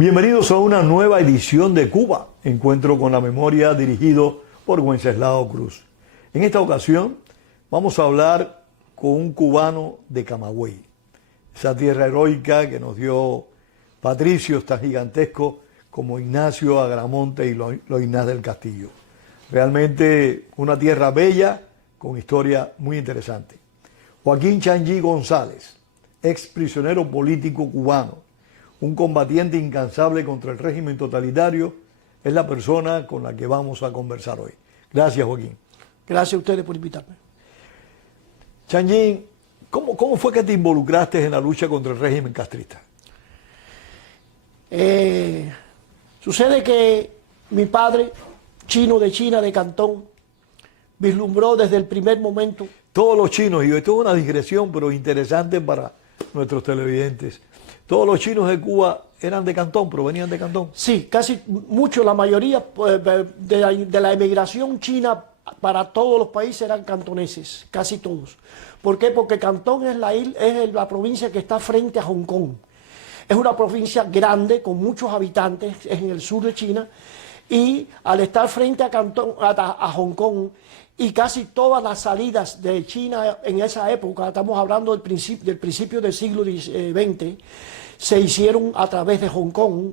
Bienvenidos a una nueva edición de Cuba, Encuentro con la Memoria, dirigido por Wenceslao Cruz. En esta ocasión vamos a hablar con un cubano de Camagüey, esa tierra heroica que nos dio patricios tan gigantescos como Ignacio Agramonte y Loynaz del Castillo. Realmente una tierra bella con historia muy interesante. Joaquín Changí González, ex prisionero político cubano, un combatiente incansable contra el régimen totalitario, es la persona con la que vamos a conversar hoy. Gracias, Joaquín. Gracias a ustedes por invitarme. Changí, ¿cómo fue que te involucraste en la lucha contra el régimen castrista? Sucede que mi padre, chino de China, de Cantón, vislumbró desde el primer momento. Todos los chinos, y esto es una digresión, pero interesante para nuestros televidentes. Todos los chinos de Cuba eran de Cantón, provenían de Cantón. Sí, casi mucho, la mayoría de la emigración china para todos los países eran cantoneses, casi todos. ¿Por qué? Porque Cantón es la provincia que está frente a Hong Kong. Es una provincia grande, con muchos habitantes, es en el sur de China, y al estar frente a Cantón, a Hong Kong, y casi todas las salidas de China en esa época, estamos hablando del principio del siglo XX, se hicieron a través de Hong Kong,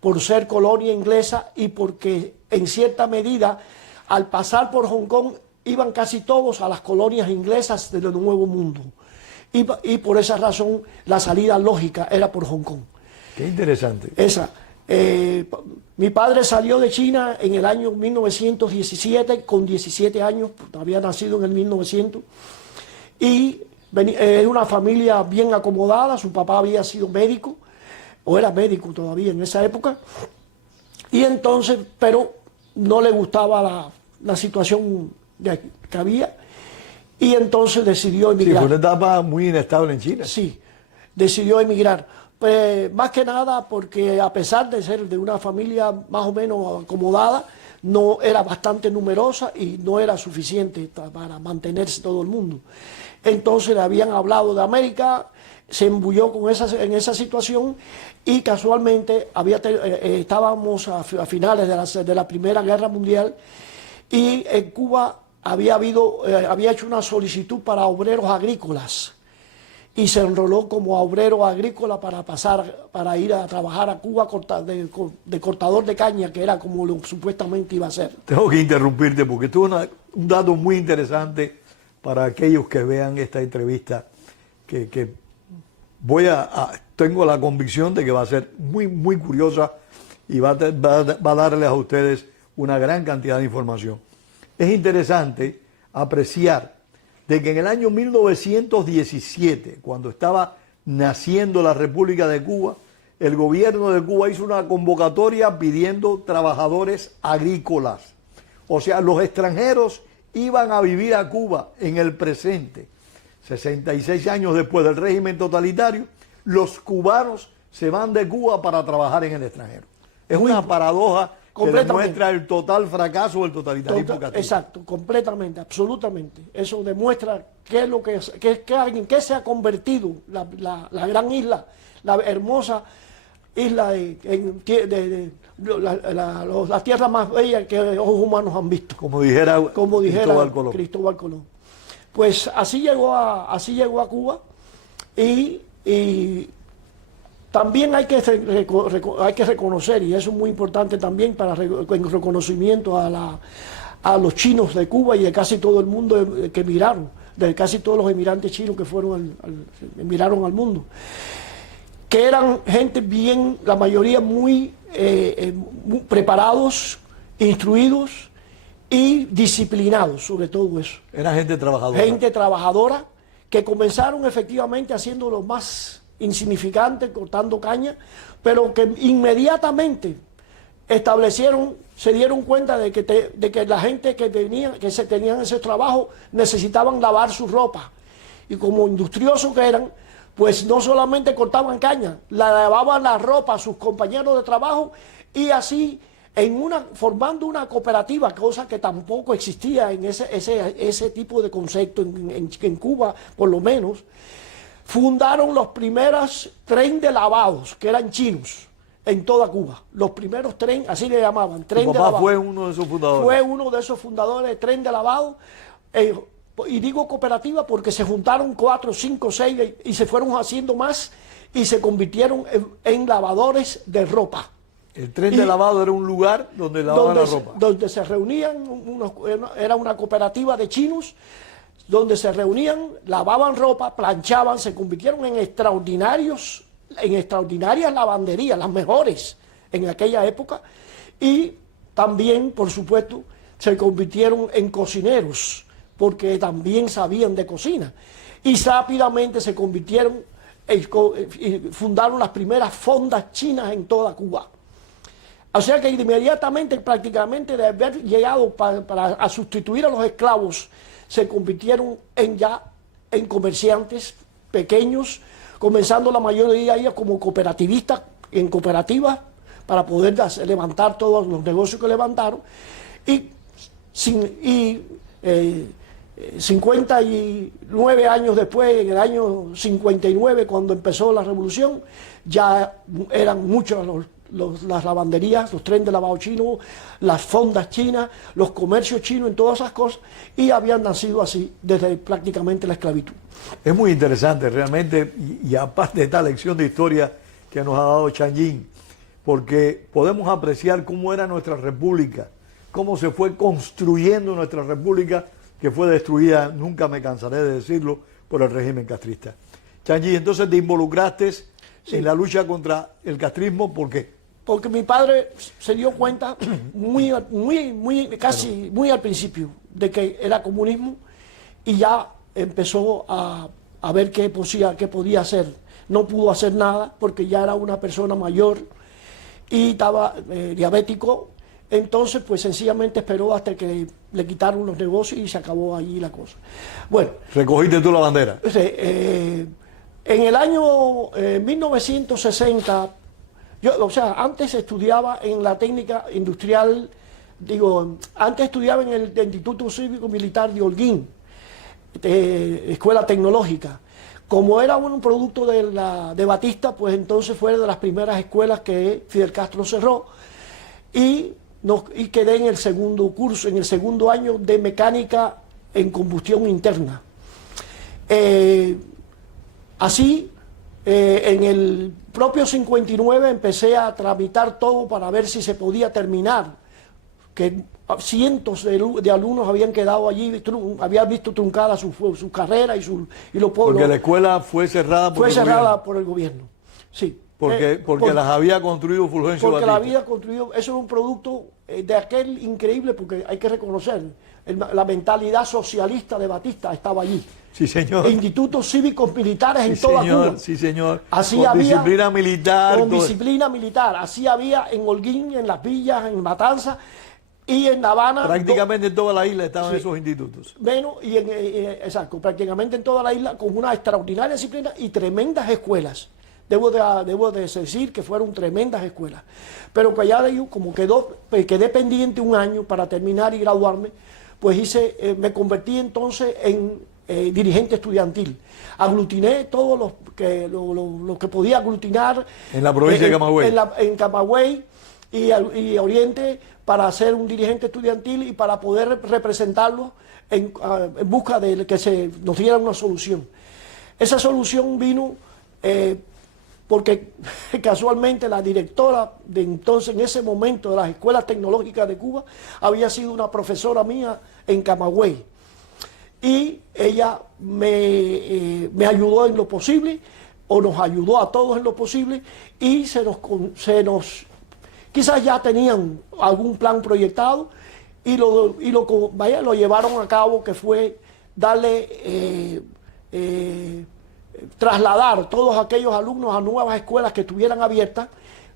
por ser colonia inglesa y porque en cierta medida, al pasar por Hong Kong, iban casi todos a las colonias inglesas del Nuevo Mundo. Y por esa razón, la salida lógica era por Hong Kong. Qué interesante. Mi padre salió de China en el año 1917, con 17 años, había nacido en el 1900, y es una familia bien acomodada. Su papá había sido médico, o era médico todavía en esa época, y entonces, pero no le gustaba la situación que había, y entonces decidió emigrar. Sí, fue una etapa muy inestable en China. Sí, decidió emigrar. Pues, más que nada porque a pesar de ser de una familia más o menos acomodada, no era bastante numerosa y no era suficiente para mantenerse todo el mundo. Entonces le habían hablado de América, se embulló en esa situación y casualmente estábamos a finales de la Primera Guerra Mundial y en Cuba había hecho una solicitud para obreros agrícolas. Y se enroló como obrero agrícola para ir a trabajar a Cuba de cortador de caña, que era como lo supuestamente iba a ser. Tengo que interrumpirte porque esto es un dato muy interesante para aquellos que vean esta entrevista, que tengo la convicción de que va a ser muy, muy curiosa y va a darles a ustedes una gran cantidad de información. Es interesante apreciar de que en el año 1917, cuando estaba naciendo la República de Cuba, el gobierno de Cuba hizo una convocatoria pidiendo trabajadores agrícolas. O sea, los extranjeros iban a vivir a Cuba en el presente. 66 años después del régimen totalitario, los cubanos se van de Cuba para trabajar en el extranjero. Es una paradoja que demuestra el total fracaso del totalitarismo castrista. Exacto, completamente, absolutamente. Eso demuestra en qué se ha convertido la gran isla, la hermosa isla la tierra más bella que los ojos humanos han visto. Como dijera Cristóbal Colón. Pues así llegó a Cuba y También hay que reconocer, y eso es muy importante también en reconocimiento a los chinos de Cuba y de casi todo el mundo que emigraron, de casi todos los emigrantes chinos que fueron emigraron al mundo, que eran gente bien, la mayoría muy preparados, instruidos y disciplinados, sobre todo eso. Era gente trabajadora. Gente trabajadora que comenzaron efectivamente haciendo lo más insignificante, cortando caña, pero que inmediatamente se dieron cuenta de que la gente que tenían ese trabajo necesitaban lavar su ropa. Y como industriosos que eran, pues no solamente cortaban caña, lavaban la ropa a sus compañeros de trabajo y así formando una cooperativa, cosa que tampoco existía en ese tipo de concepto en Cuba, por lo menos. Fundaron los primeros tren de lavados, que eran chinos, en toda Cuba. Los primeros tren, así le llamaban, tren de lavado. Fue uno de esos fundadores. Fue uno de esos fundadores de tren de lavado. Y digo cooperativa porque se juntaron 4, 5, 6 y se fueron haciendo más y se convirtieron en lavadores de ropa. El tren de lavado era un lugar donde lavaban la ropa. Donde se reunían, era una cooperativa de chinos, donde se reunían, lavaban ropa, planchaban, se convirtieron en extraordinarias lavanderías, las mejores en aquella época, y también, por supuesto, se convirtieron en cocineros, porque también sabían de cocina, y rápidamente se convirtieron y fundaron las primeras fondas chinas en toda Cuba. O sea que inmediatamente, prácticamente de haber llegado a sustituir a los esclavos, se convirtieron en comerciantes pequeños, comenzando la mayoría de ellos como cooperativistas, en cooperativas, para poder levantar todos los negocios que levantaron. Y 59 años después, en el año 59, cuando empezó la revolución, ya eran muchos las lavanderías, los trenes de lavado chinos, las fondas chinas, los comercios chinos, en todas esas cosas, y habían nacido así desde prácticamente la esclavitud. Es muy interesante realmente, y aparte de esta lección de historia que nos ha dado Chan Yin, porque podemos apreciar cómo era nuestra república, cómo se fue construyendo nuestra república, que fue destruida, nunca me cansaré de decirlo, por el régimen castrista. Chan Yin, entonces te involucraste en la lucha contra el castrismo, ¿por qué? Porque mi padre se dio cuenta muy al principio de que era comunismo y ya empezó a ver qué podía hacer. No pudo hacer nada porque ya era una persona mayor y estaba diabético. Entonces, pues sencillamente esperó hasta que le quitaron los negocios y se acabó allí la cosa. Bueno. ¿Recogiste tú la bandera? En el año 1960... antes estudiaba en la técnica industrial, antes estudiaba en el Instituto Cívico Militar de Holguín, escuela tecnológica. Como era un producto de Batista, pues entonces fue de las primeras escuelas que Fidel Castro cerró y quedé en el segundo curso, en el segundo año de mecánica en combustión interna. En el propio 59 empecé a tramitar todo para ver si se podía terminar, que cientos de alumnos habían quedado allí, habían visto truncada su carrera y lo Porque la escuela fue cerrada por el gobierno. Sí. Porque las había construido Fulgencio Batista. Porque la había construido, eso era un producto de aquel increíble, porque hay que reconocer, la mentalidad socialista de Batista estaba allí. Sí, señor. Institutos cívicos militares en toda Cuba. Sí, señor. Así había, disciplina militar. Con disciplina militar. Así había en Holguín, en Las Villas, en Matanzas y en La Habana. Prácticamente en toda la isla estaban esos institutos. Bueno, exacto, prácticamente en toda la isla con una extraordinaria disciplina y tremendas escuelas. Debo de decir que fueron tremendas escuelas. Pero que ya como quedé pendiente un año para terminar y graduarme, pues me convertí entonces en dirigente estudiantil. Aglutiné todo lo que podía aglutinar en la provincia de Camagüey. En Camagüey y Oriente, para ser un dirigente estudiantil y para poder representarlo en busca de que nos diera una solución. Esa solución vino porque casualmente la directora de entonces, en ese momento, de las escuelas tecnológicas de Cuba, había sido una profesora mía en Camagüey. Y ella me ayudó en lo posible, o nos ayudó a todos en lo posible, y quizás ya tenían algún plan proyectado, y lo llevaron a cabo, que fue darle, trasladar todos aquellos alumnos a nuevas escuelas que estuvieran abiertas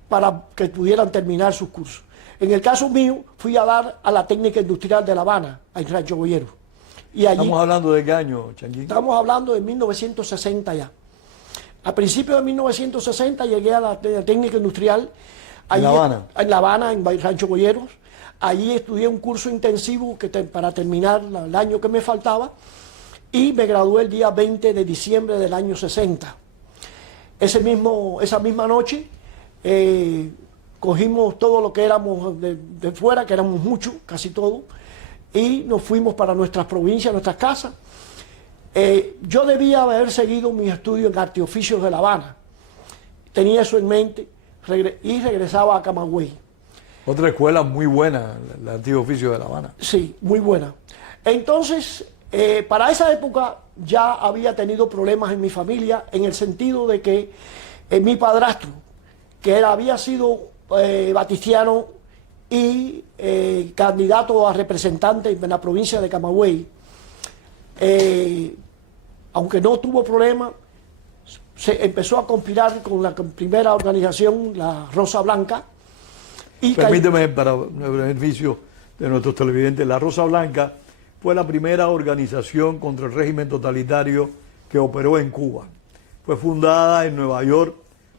para que pudieran terminar sus cursos. En el caso mío, fui a dar a la Técnica Industrial de La Habana, en Rancho Boyero. Y allí, ¿estamos hablando de qué año, Changuín? Estamos hablando de 1960 ya. A principios de 1960 llegué a la Técnica Industrial. ¿En La Habana? En La Habana, en Rancho Boyeros. Allí estudié un curso intensivo para terminar el año que me faltaba, y me gradué el día 20 de diciembre del año 60. Esa misma noche cogimos todo lo que éramos de fuera, que éramos muchos, casi todos, y nos fuimos para nuestras provincias, nuestras casas. Yo debía haber seguido mis estudios en Arte y Oficios de La Habana. Tenía eso en mente y regresaba a Camagüey. Otra escuela muy buena, el Antiguo Oficio de La Habana. Sí, muy buena. Entonces, para esa época ya había tenido problemas en mi familia, en el sentido de que mi padrastro, que había sido baticiano y candidato a representante en la provincia de Camagüey, aunque no tuvo problema, se empezó a conspirar con la primera organización, la Rosa Blanca. Permíteme, para el beneficio de nuestros televidentes, la Rosa Blanca fue la primera organización contra el régimen totalitario que operó en Cuba. Fue fundada en Nueva York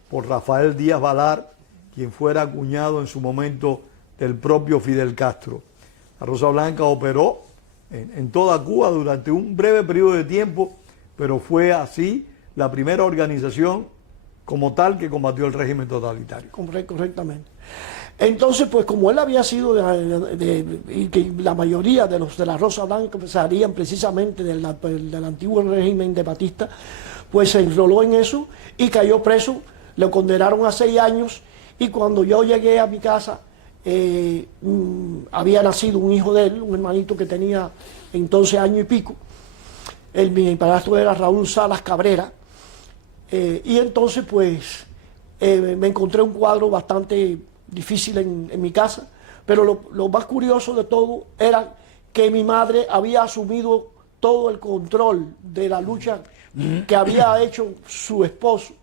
por Rafael Díaz Balar, quien fuera cuñado en su momento del propio Fidel Castro. La Rosa Blanca operó en toda Cuba durante un breve periodo de tiempo, pero fue así la primera organización como tal que combatió el régimen totalitario. Correctamente. Entonces, pues como él había sido y que la mayoría de los de la Rosa Blanca salían precisamente del antiguo régimen de Batista, pues se enroló en eso y cayó preso. Lo condenaron a 6 años, y cuando yo llegué a mi casa, había nacido un hijo de él, un hermanito que tenía entonces año y pico. Mi padrastro era Raúl Salas Cabrera, y entonces pues me encontré un cuadro bastante difícil en mi casa, pero lo más curioso de todo era que mi madre había asumido todo el control de la lucha que había hecho su esposo,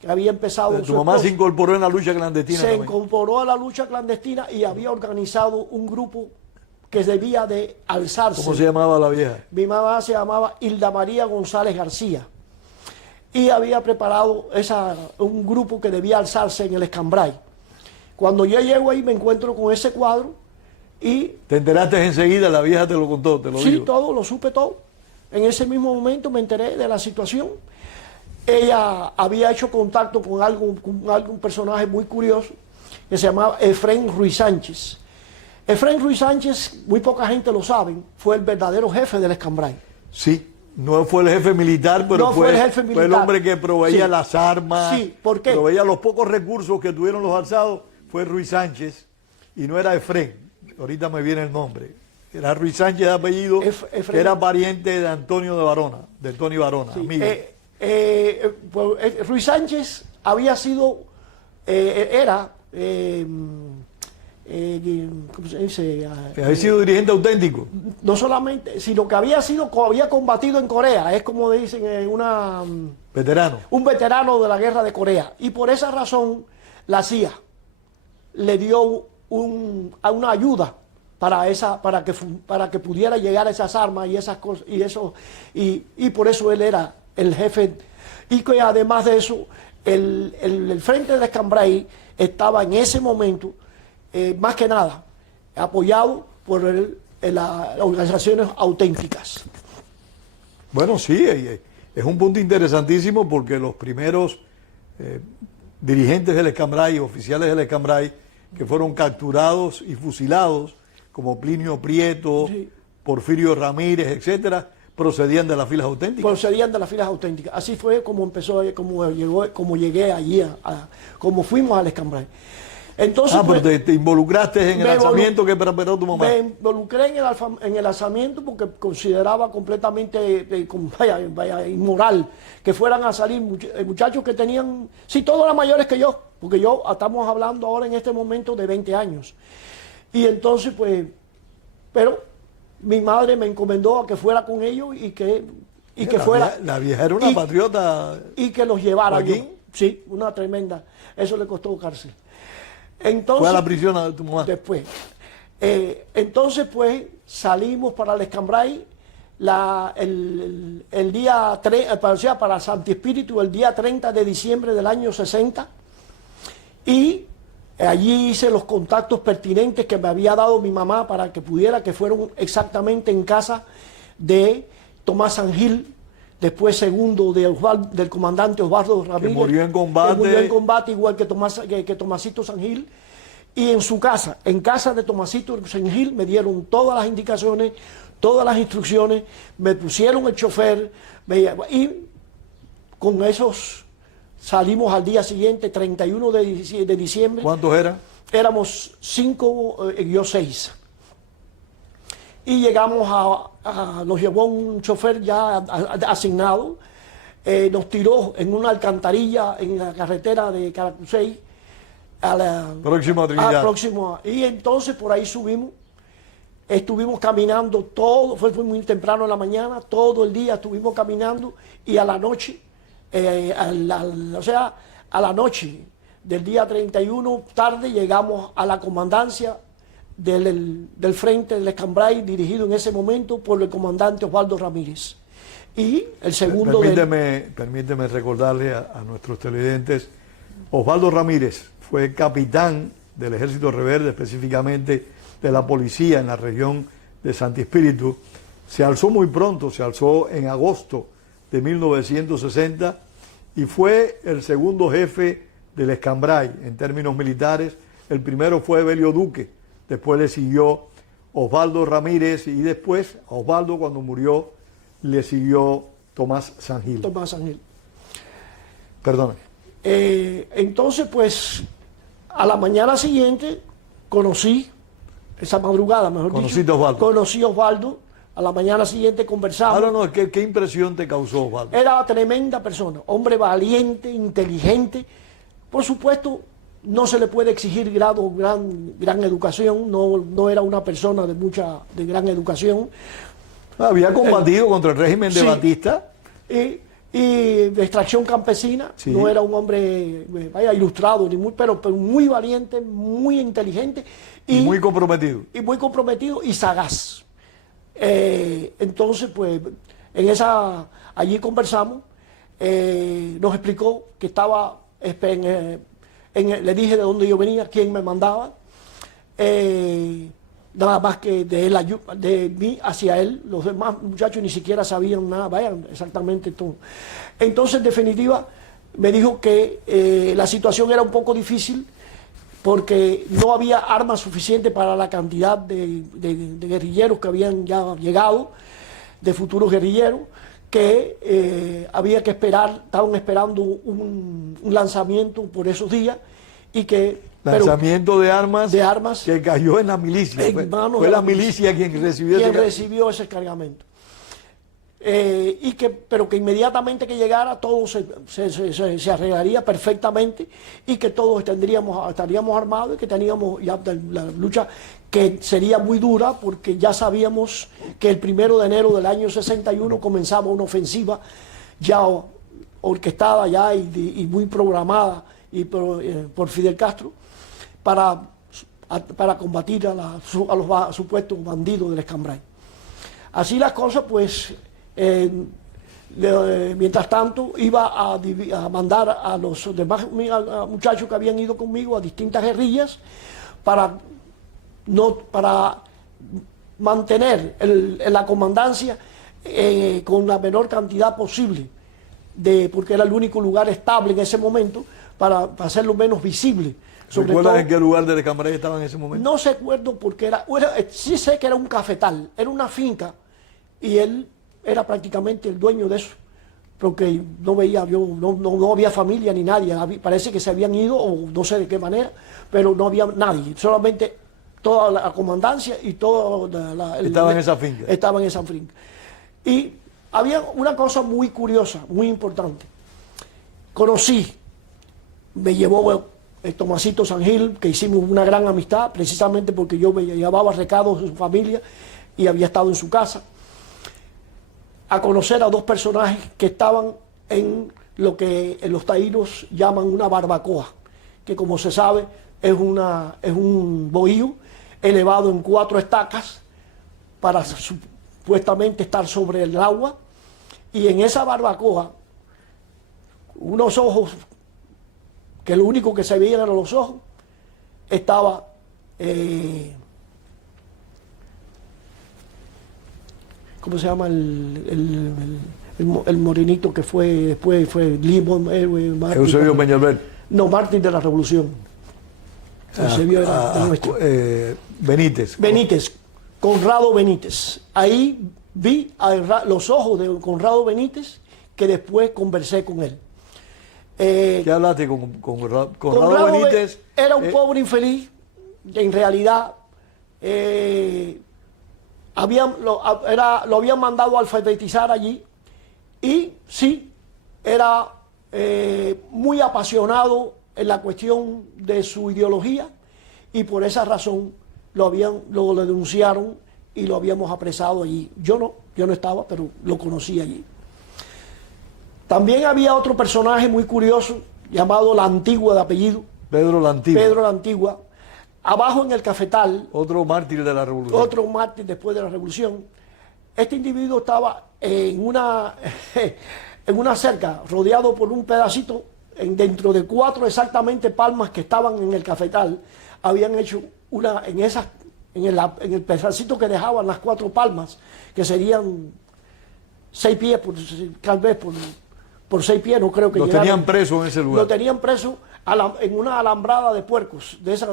que había empezado. Tu mamá se incorporó en la lucha clandestina. Se incorporó a la lucha clandestina y había organizado un grupo que debía de alzarse. ¿Cómo se llamaba la vieja? Mi mamá se llamaba Hilda María González García, y había preparado un grupo que debía alzarse en el Escambray. Cuando yo llego ahí me encuentro con ese cuadro y... ¿Te enteraste enseguida? La vieja te lo contó, te lo dijo. Sí, todo, lo supe todo. En ese mismo momento me enteré de la situación. Ella había hecho contacto con algún personaje muy curioso que se llamaba Efrén Ruiz Sánchez. Efrén Ruiz Sánchez, muy poca gente lo sabe, fue el verdadero jefe del Escambray. Sí. No fue el jefe militar, pero fue el hombre que proveía las armas, sí, ¿por qué? Proveía los pocos recursos que tuvieron los alzados. Fue Ruiz Sánchez, y no era Efrén, ahorita me viene el nombre. Era Ruiz Sánchez de apellido, que era pariente de Antonio de Varona, de Tony Varona, sí, amigo. Pues, Ruiz Sánchez había sido, ¿cómo se dice? Había sido dirigente auténtico. No solamente, sino que había combatido en Corea, es como dicen, Veterano. Un veterano de la guerra de Corea. Y por esa razón la CIA le dio una ayuda para que pudiera llegar a esas armas y esas cosas, y por eso él era el jefe. Y que además de eso, el frente de Escambray estaba en ese momento, más que nada, apoyado por las organizaciones auténticas. Bueno, sí, es un punto interesantísimo, porque los primeros dirigentes del Escambray, oficiales del Escambray, que fueron capturados y fusilados, como Plinio Prieto, sí, Porfirio Ramírez, etcétera, procedían de las filas auténticas. Procedían de las filas auténticas. Así fue como empezó, como llegué allí, como fuimos al Escambray. Entonces, pero pues, te involucraste en el alzamiento que preparó tu mamá. me involucré en el alzamiento porque consideraba completamente inmoral que fueran a salir muchachos que tenían, sí, todos eran mayores que yo, porque estamos hablando ahora en este momento de 20 años. Y entonces, pues, pero mi madre me encomendó a que fuera con ellos y que fuera. La vieja era una patriota. Y que los llevara. ¿Joaquín? Sí, una tremenda. Eso le costó cárcel. Entonces, ¿Fue a la prisión de tu mamá? Después. Entonces, pues, salimos para el Escambray el día 3, o sea, para Santi Espíritu, el día 30 de diciembre del año 60. Y allí hice los contactos pertinentes que me había dado mi mamá para que fueron exactamente en casa de Tomás Sangil, después segundo del comandante Osvaldo Ramírez. Que murió en combate. Que murió en combate, igual que Tomasito Sangil. Y en su casa, en casa de Tomasito Sangil, me dieron todas las indicaciones, todas las instrucciones, me pusieron el chofer, y con esos salimos al día siguiente, 31 de diciembre. ¿Cuántos eran? Éramos 5, yo 6. Y llegamos nos llevó un chofer ya asignado, nos tiró en una alcantarilla en la carretera de Caracusey, Próximo a Trinidad. Y entonces por ahí subimos, estuvimos caminando todo, fue muy temprano en la mañana, todo el día estuvimos caminando y a la noche, o sea, a la noche del día 31 tarde llegamos a la comandancia del frente del Escambray, dirigido en ese momento por el comandante Osvaldo Ramírez. Y el segundo... Permíteme recordarle a nuestros televidentes, Osvaldo Ramírez fue capitán del Ejército Rebelde, específicamente de la policía en la región de Santi Espíritu. Se alzó muy pronto, se alzó en agosto de 1960 y fue el segundo jefe del Escambray en términos militares. El primero fue Evelio Duque, después le siguió Osvaldo Ramírez y después a Osvaldo, cuando murió, le siguió Tomás Sangil. Tomás Sangil. Perdón. Entonces, pues, a la mañana siguiente conocí, esa madrugada, mejor dicho, conocí a Osvaldo. A la mañana siguiente conversamos. Háblanos, ¿qué impresión te causó Osvaldo? Era tremenda persona, hombre valiente, inteligente. Por supuesto, no se le puede exigir gran educación, no era una persona de gran educación. Había combatido contra el régimen de Batista. Y de extracción campesina, sí. No era un hombre ilustrado, pero muy valiente, muy inteligente. Y muy comprometido. Y muy comprometido y sagaz. Entonces, pues, allí conversamos, nos explicó que estaba, le dije de dónde yo venía, quién me mandaba, nada más que de mí hacia él. Los demás muchachos ni siquiera sabían nada, exactamente todo. Entonces, en definitiva, me dijo que la situación era un poco difícil porque no había armas suficientes para la cantidad de guerrilleros que habían ya llegado, de futuros guerrilleros, que había que esperar, estaban esperando un lanzamiento por esos días y que... Lanzamiento de armas que cayó en la milicia. Fue la milicia quien recibió ese cargamento. Pero que inmediatamente que llegara todo se arreglaría perfectamente y que todos estaríamos armados y que teníamos ya la lucha que sería muy dura porque ya sabíamos que el 1 de enero del año 61 comenzaba una ofensiva ya orquestada ya y muy programada por Fidel Castro para combatir a los supuestos bandidos del Escambray. Así las cosas, pues... mientras tanto iba a mandar a los demás muchachos que habían ido conmigo a distintas guerrillas para mantener la comandancia con la menor cantidad posible, porque era el único lugar estable en ese momento para hacerlo menos visible. ¿Recuerdas en qué lugar del Escambray estaba en ese momento? No recuerdo porque sí sé que era un cafetal, era una finca y él era prácticamente el dueño de eso, porque no veía, no había familia ni nadie, parece que se habían ido o no sé de qué manera, pero no había nadie, solamente toda la comandancia y todo estaba en esa finca. Estaba en esa finca. Y había una cosa muy curiosa, muy importante. Me llevó Tomasito Sangil, que hicimos una gran amistad, precisamente porque yo me llevaba recados de su familia y había estado en su casa, a conocer a dos personajes que estaban en lo que en los taínos llaman una barbacoa, que como se sabe es un bohío elevado en 4 estacas para supuestamente estar sobre el agua, y en esa barbacoa unos ojos, que lo único que se veían eran los ojos, estaba ¿cómo se llama el morenito que fue después fue Eusebio Peñalver? No, Mártir de la Revolución. Eusebio era de nuestro. Benítez. Conrado Benítez. Ahí vi los ojos de Conrado Benítez, que después conversé con él. ¿Qué hablaste con Conrado Benítez? Era un pobre infeliz, en realidad lo habían mandado a alfabetizar allí, y sí, era muy apasionado en la cuestión de su ideología, y por esa razón lo denunciaron y lo habíamos apresado allí. Yo no estaba, pero lo conocí allí. También había otro personaje muy curioso llamado La Antigua, de apellido Pedro La Antigua. Pedro La Antigua. Abajo en el cafetal, otro mártir de la Revolución. Otro mártir después de la Revolución. Este individuo estaba en una cerca, rodeado por un pedacito, dentro de 4 exactamente palmas que estaban en el cafetal. Habían hecho en el pedacito que dejaban las 4 palmas, que serían 6 pies, tal vez por 6 pies, no creo que Lo llegaran. tenían preso en ese lugar. Lo tenían preso en una alambrada de puercos, de esa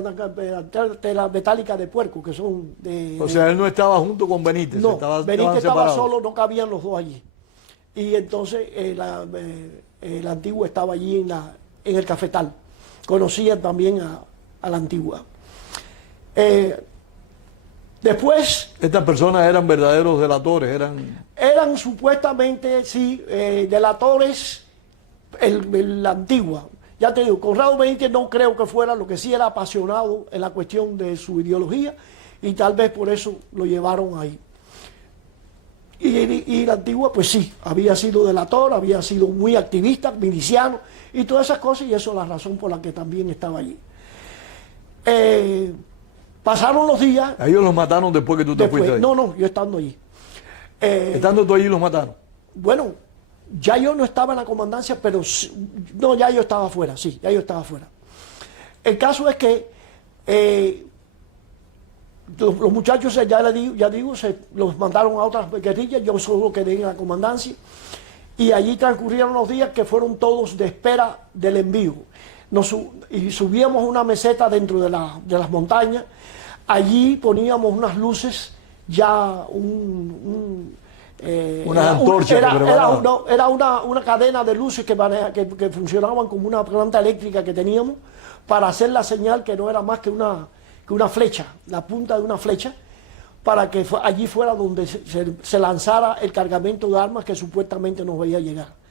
tela metálica de puerco, que son de... O sea, él no estaba junto con Benítez. No, Benítez estaba separados. solo, no cabían los dos allí. Y entonces la Antigua estaba allí en el cafetal. Conocían también a la Antigua. Después... Estas personas eran verdaderos delatores, Eran supuestamente, sí, delatores, la Antigua. Ya te digo, Conrado Benítez no creo que fuera, lo que sí era apasionado en la cuestión de su ideología, y tal vez por eso lo llevaron ahí. Y la Antigua, pues sí, había sido delator, había sido muy activista, miliciano, y todas esas cosas, y eso es la razón por la que también estaba allí. Pasaron los días. A ellos los mataron después que tú te fuiste ahí. No, yo estando allí. Estando tú allí los mataron. Bueno, ya yo no estaba en la comandancia, pero no, ya yo estaba afuera, sí, ya yo estaba afuera. El caso es que los muchachos, ya digo, los mandaron a otras guerrillas, yo solo quedé en la comandancia, y allí transcurrieron los días que fueron todos de espera del envío. Y subíamos una meseta dentro de las montañas, allí poníamos unas luces, ya unas antorchas. Era una cadena de luces que funcionaban como una planta eléctrica que teníamos, para hacer la señal, que no era más que una flecha, la punta de una flecha, para que allí fuera donde se lanzara el cargamento de armas que supuestamente nos veía llegar.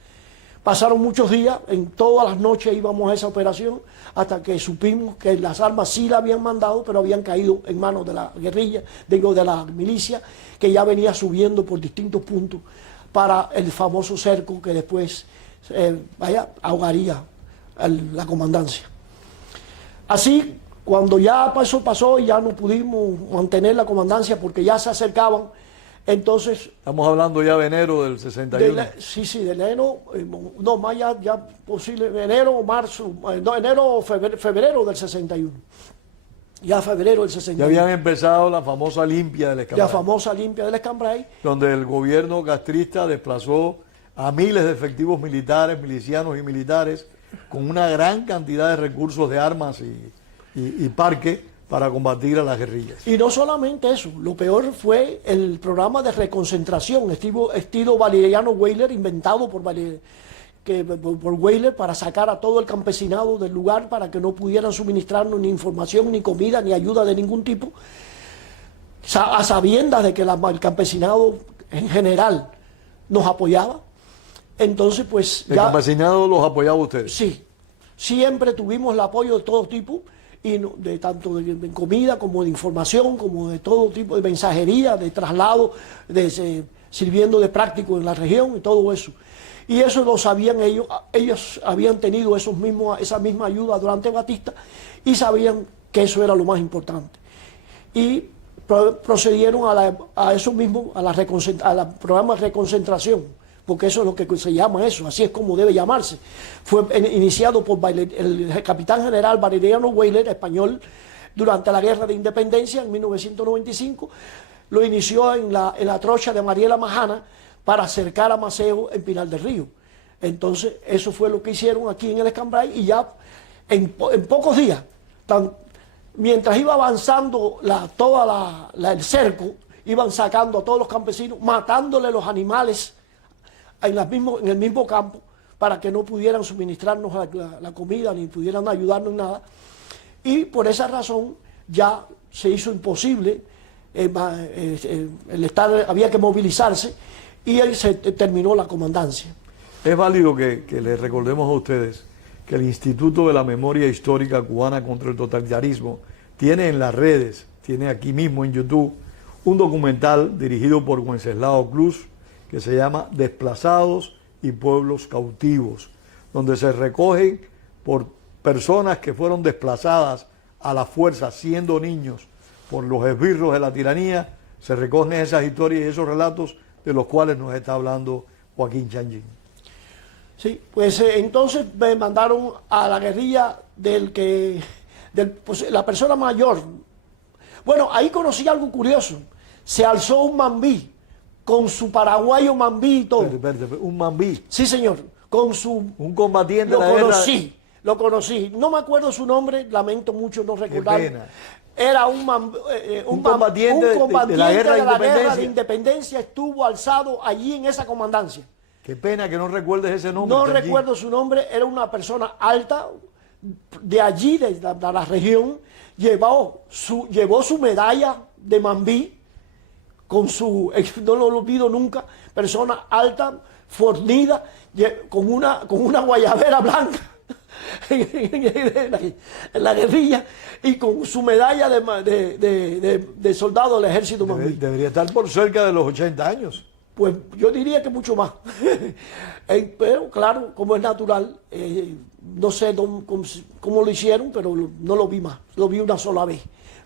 Pasaron muchos días, en todas las noches íbamos a esa operación, hasta que supimos que las armas sí la habían mandado, pero habían caído en manos de la guerrilla, de la milicia, que ya venía subiendo por distintos puntos para el famoso cerco que después ahogaría la comandancia. Así, cuando ya pasó y ya no pudimos mantener la comandancia porque ya se acercaban, entonces... Estamos hablando ya de enero del 61. Sí, de enero, no, más ya posible, enero o marzo, no, enero o febrero del 61. Ya febrero del 61. Ya habían empezado la famosa limpia del Escambray. La famosa limpia del Escambray. Donde el gobierno castrista desplazó a miles de efectivos militares, milicianos y militares, con una gran cantidad de recursos de armas y parques, para combatir a las guerrillas. Y no solamente eso, lo peor fue el programa de reconcentración, estilo Valeriano Weyler, inventado por Weyler para sacar a todo el campesinado del lugar para que no pudieran suministrarnos ni información, ni comida, ni ayuda de ningún tipo, a sabiendas de que el campesinado en general nos apoyaba. Entonces, pues ¿El campesinado los apoyaba a ustedes? Sí, siempre tuvimos el apoyo de todo tipo, y de tanto de comida como de información, como de todo tipo de mensajería, de traslado, sirviendo de práctico en la región y todo eso. Y eso lo sabían ellos habían tenido esa misma ayuda durante Batista y sabían que eso era lo más importante. Y procedieron a eso mismo, al programa de reconcentración, porque eso es lo que se llama eso, así es como debe llamarse. Fue iniciado por el capitán general Valeriano Weyler, español, durante la Guerra de Independencia en 1995. Lo inició en la trocha de Mariela Majana para acercar a Maceo en Pinar del Río. Entonces, eso fue lo que hicieron aquí en el Escambray, y ya en pocos días, mientras iba avanzando el cerco, iban sacando a todos los campesinos, matándole los animales en el mismo campo, para que no pudieran suministrarnos la comida, ni pudieran ayudarnos en nada. Y por esa razón ya se hizo imposible, había que movilizarse, y ahí se terminó la comandancia. Es válido que les recordemos a ustedes que el Instituto de la Memoria Histórica Cubana contra el Totalitarismo tiene en las redes, tiene aquí mismo en YouTube, un documental dirigido por Wenceslao Cruz que se llama Desplazados y Pueblos Cautivos, donde se recogen por personas que fueron desplazadas a la fuerza siendo niños por los esbirros de la tiranía. Se recogen esas historias y esos relatos de los cuales nos está hablando Joaquín Changín. Sí, pues entonces me mandaron a la guerrilla pues, la persona mayor. Bueno, ahí conocí algo curioso. Se alzó un mambí, con su paraguayo mambí y todo. Espérate, un mambí. Sí, señor, con su... Un combatiente de la guerra. Lo conocí. No me acuerdo su nombre, lamento mucho no recordarlo. Qué pena. Era un combatiente de la guerra de independencia, estuvo alzado allí en esa comandancia. Qué pena que no recuerdes ese nombre. No recuerdo su nombre, era una persona alta, de allí, de la región, llevó su medalla de mambí, no lo olvido nunca, persona alta, fornida, con una guayabera blanca en la guerrilla, y con su medalla de soldado del ejército mambí. Debería estar por cerca de los 80 años. Pues yo diría que mucho más. Pero claro, como es natural, no sé cómo lo hicieron, pero no lo vi más, lo vi una sola vez.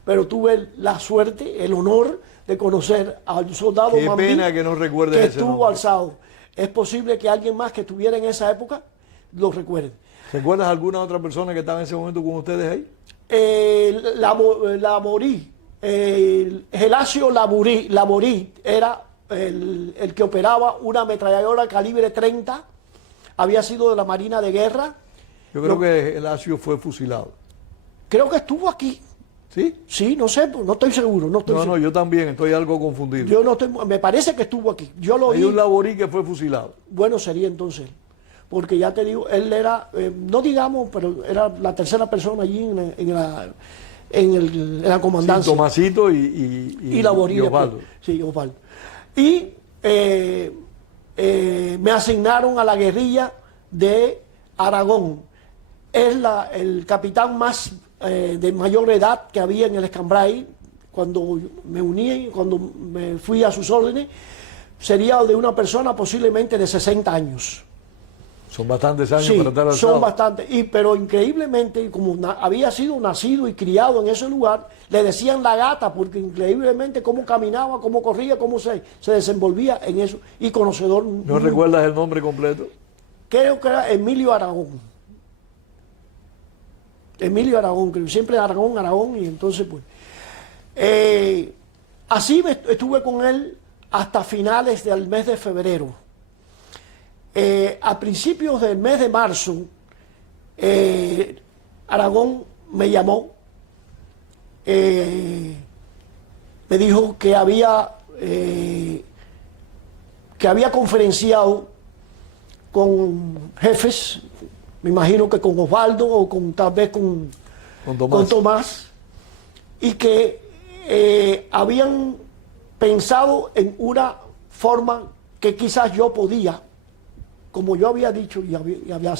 Pero tuve la suerte, el honor de conocer al soldado Qué mambí, pena que no recuerdes que ese estuvo nombre. alzado. Es posible que alguien más que estuviera en esa época lo recuerde. ¿Recuerdas alguna otra persona que estaba en ese momento con ustedes ahí? Laborí, Gelacio Laborí era el que operaba una ametralladora calibre 30, había sido de la Marina de Guerra. Yo creo que Gelacio fue fusilado. Creo que estuvo aquí. ¿Sí? Sí, no sé, no estoy seguro. No, yo también estoy algo confundido. Yo no estoy, me parece que estuvo aquí. Yo lo Hay vi. un Laborí que fue fusilado. Bueno, sería entonces él. Porque ya te digo, él era, no digamos, pero era la tercera persona allí en la comandancia. Sí, Tomasito y Laborí. Osvaldo. Sí, Osvaldo. Y me asignaron a la guerrilla de Aragón. Es el capitán más de mayor edad que había en el Escambray. Cuando me uní, cuando me fui a sus órdenes, sería de una persona posiblemente de 60 años. Son bastantes años Sí, para estar alzado. son bastantes. Pero increíblemente, como había sido nacido y criado en ese lugar, le decían la gata, porque increíblemente cómo caminaba, cómo corría, cómo se desenvolvía en eso. Y conocedor. ¿No recuerdas el nombre completo? Creo que era Emilio Aragón. Emilio Aragón, creo. Siempre Aragón, y entonces pues. Así estuve con él hasta finales del mes de febrero. A principios del mes de marzo, Aragón me llamó me dijo que había conferenciado con jefes, me imagino que con Osvaldo o tal vez con Tomás, y que habían pensado en una forma que quizás yo podía, como yo había dicho, y había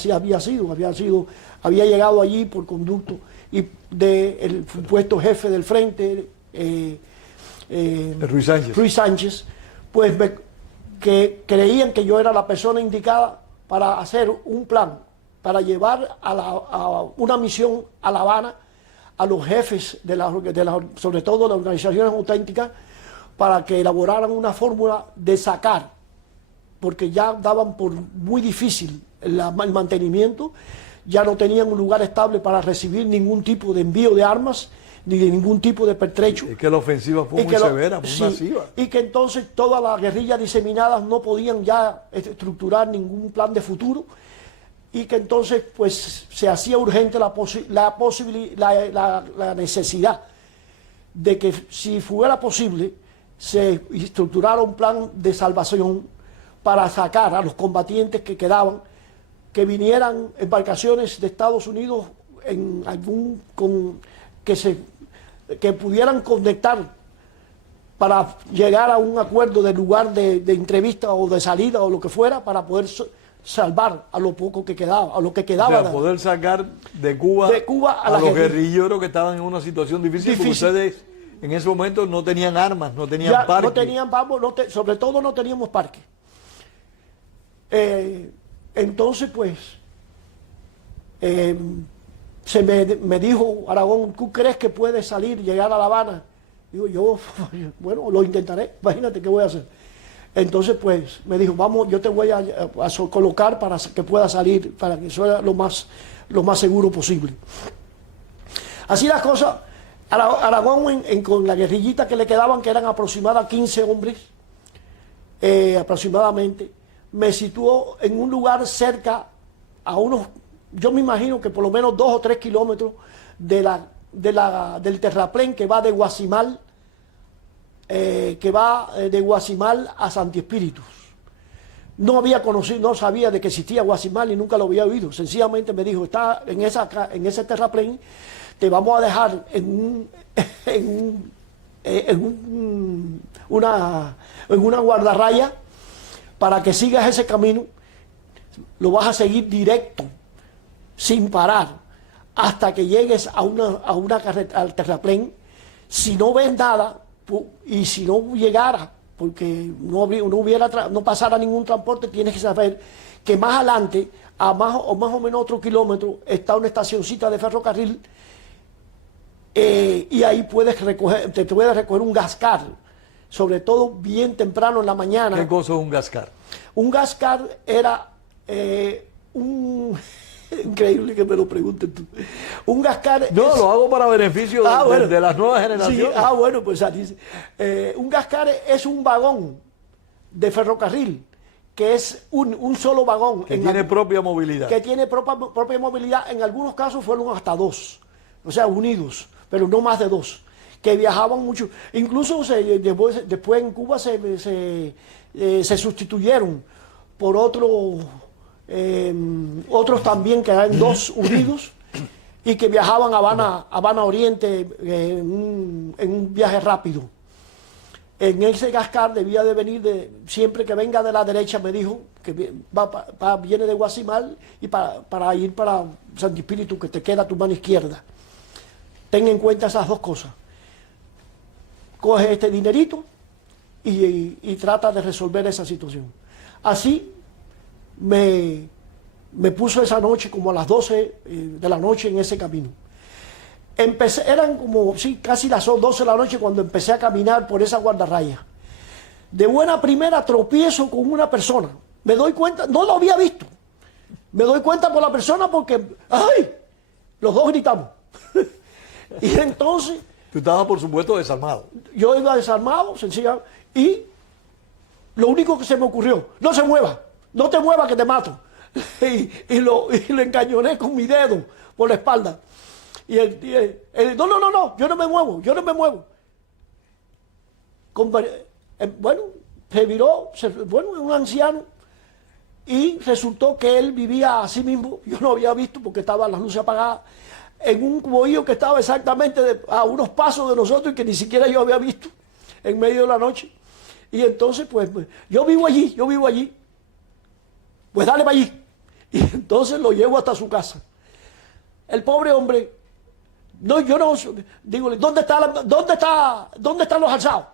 llegado allí por conducto y del supuesto jefe del frente, Ruiz Sánchez, pues que creían que yo era la persona indicada para hacer un plan, para llevar a una misión a La Habana, a los jefes sobre todo de las organizaciones auténticas, para que elaboraran una fórmula de sacar, porque ya daban por muy difícil el mantenimiento, ya no tenían un lugar estable para recibir ningún tipo de envío de armas, ni de ningún tipo de pertrecho. Es que la ofensiva fue muy severa, muy masiva. Y que entonces todas las guerrillas diseminadas no podían ya estructurar ningún plan de futuro, y que entonces pues se hacía urgente la necesidad de que, si fuera posible, se estructurara un plan de salvación para sacar a los combatientes que quedaban, que vinieran embarcaciones de Estados Unidos que pudieran conectar para llegar a un acuerdo de lugar de entrevista o de salida o lo que fuera, para poder salvar a lo poco que quedaba, a lo que quedaba. O sea, poder sacar de Cuba a los guerrilleros que estaban en una situación difícil. Porque ustedes en ese momento no tenían armas, no tenían parque. No tenían, sobre todo no teníamos parque. Entonces, pues, me dijo Aragón, ¿tú crees que puedes salir, llegar a La Habana? Digo, yo, bueno, lo intentaré, imagínate qué voy a hacer. Entonces, pues, me dijo, vamos, yo te voy a colocar para que pueda salir, para que sea lo más seguro posible. Así las cosas. Aragón, con la guerrillita que le quedaban, que eran aproximadamente 15 hombres, aproximadamente, me situó en un lugar cerca a unos, yo me imagino que por lo menos 2 o 3 kilómetros del terraplén que va de Guasimal, a Santi Espíritus. No había conocido, no sabía de que existía Guasimal y nunca lo había oído. Sencillamente me dijo, está en ese terraplén, te vamos a dejar en una guardarraya para que sigas ese camino. Lo vas a seguir directo, sin parar, hasta que llegues a una carretera, al terraplén. Si no ves nada, y si no llegara, porque no pasara ningún transporte, tienes que saber que más adelante, a más o menos otro kilómetro, está una estacioncita de ferrocarril, y ahí te puedes recoger un gascar, sobre todo bien temprano en la mañana. ¿Qué cosa es un gascar? Un gascar era increíble que me lo pregunten tú. Un gascar lo hago para beneficio de las nuevas generaciones. Sí, bueno, pues dice. Un gascar es un vagón de ferrocarril, que es un solo vagón. Que tiene propia movilidad. Que tiene propia movilidad. En algunos casos fueron hasta 2, o sea, unidos, pero no más de 2, que viajaban mucho. Incluso después en Cuba se sustituyeron por otros también, que eran 2 unidos, y que viajaban a Habana Oriente en un viaje rápido. En ese gascar debía de venir, siempre que venga de la derecha, me dijo, que viene de Guasimal, y para ir para Santi Espíritu, que te queda a tu mano izquierda. Ten en cuenta esas 2 cosas. Coge este dinerito y trata de resolver esa situación. Así me puso esa noche, como a las 12 de la noche, en ese camino. Eran como, casi las 12 de la noche cuando empecé a caminar por esa guardarraya. De buena primera tropiezo con una persona. Me doy cuenta, no lo había visto. Me doy cuenta por la persona porque, ¡ay! Los 2 gritamos. Y entonces... Tú estabas, por supuesto, desarmado. Yo iba desarmado, sencillamente, y lo único que se me ocurrió, no se mueva, no te muevas que te mato. Y lo encañoné con mi dedo por la espalda. No, yo no me muevo, yo no me muevo. Bueno, se viró, bueno, es un anciano, y resultó que él vivía así mismo, yo no había visto porque estaban las luces apagadas, en un bohío que estaba exactamente a unos pasos de nosotros y que ni siquiera yo había visto en medio de la noche. Y entonces, pues, yo vivo allí, pues dale para allí. Y entonces lo llevo hasta su casa. El pobre hombre, no, yo no, digo, ¿dónde están los alzados?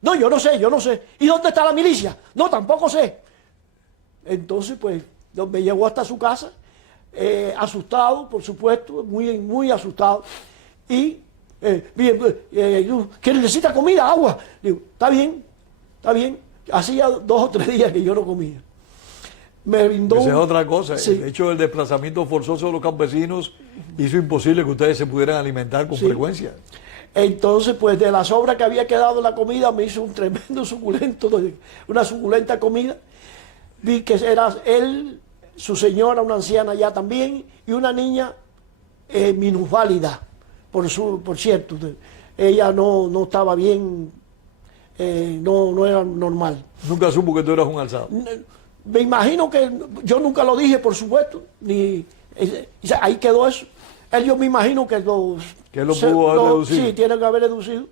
No, yo no sé. ¿Y dónde está la milicia? No, tampoco sé. Entonces, pues, me llevó hasta su casa, asustado, por supuesto, muy, muy asustado. Y, ¿que necesita comida, agua? Digo, está bien. Hacía 2 o 3 días que yo no comía. Me brindó. Esa es otra cosa. Sí. De hecho, el desplazamiento forzoso de los campesinos hizo imposible que ustedes se pudieran alimentar con frecuencia. Entonces, pues de la sobra que había quedado la comida, me hizo un tremendo suculento, una suculenta comida. Vi que era él, su señora, una anciana ya también, y una niña minusválida, por cierto. Ella no estaba bien, no era normal. Nunca supo que tú eras un alzado. Me imagino que yo nunca lo dije, por supuesto, ahí quedó eso. Yo me imagino que lo pudo haber deducido. Sí, tiene que haber deducido.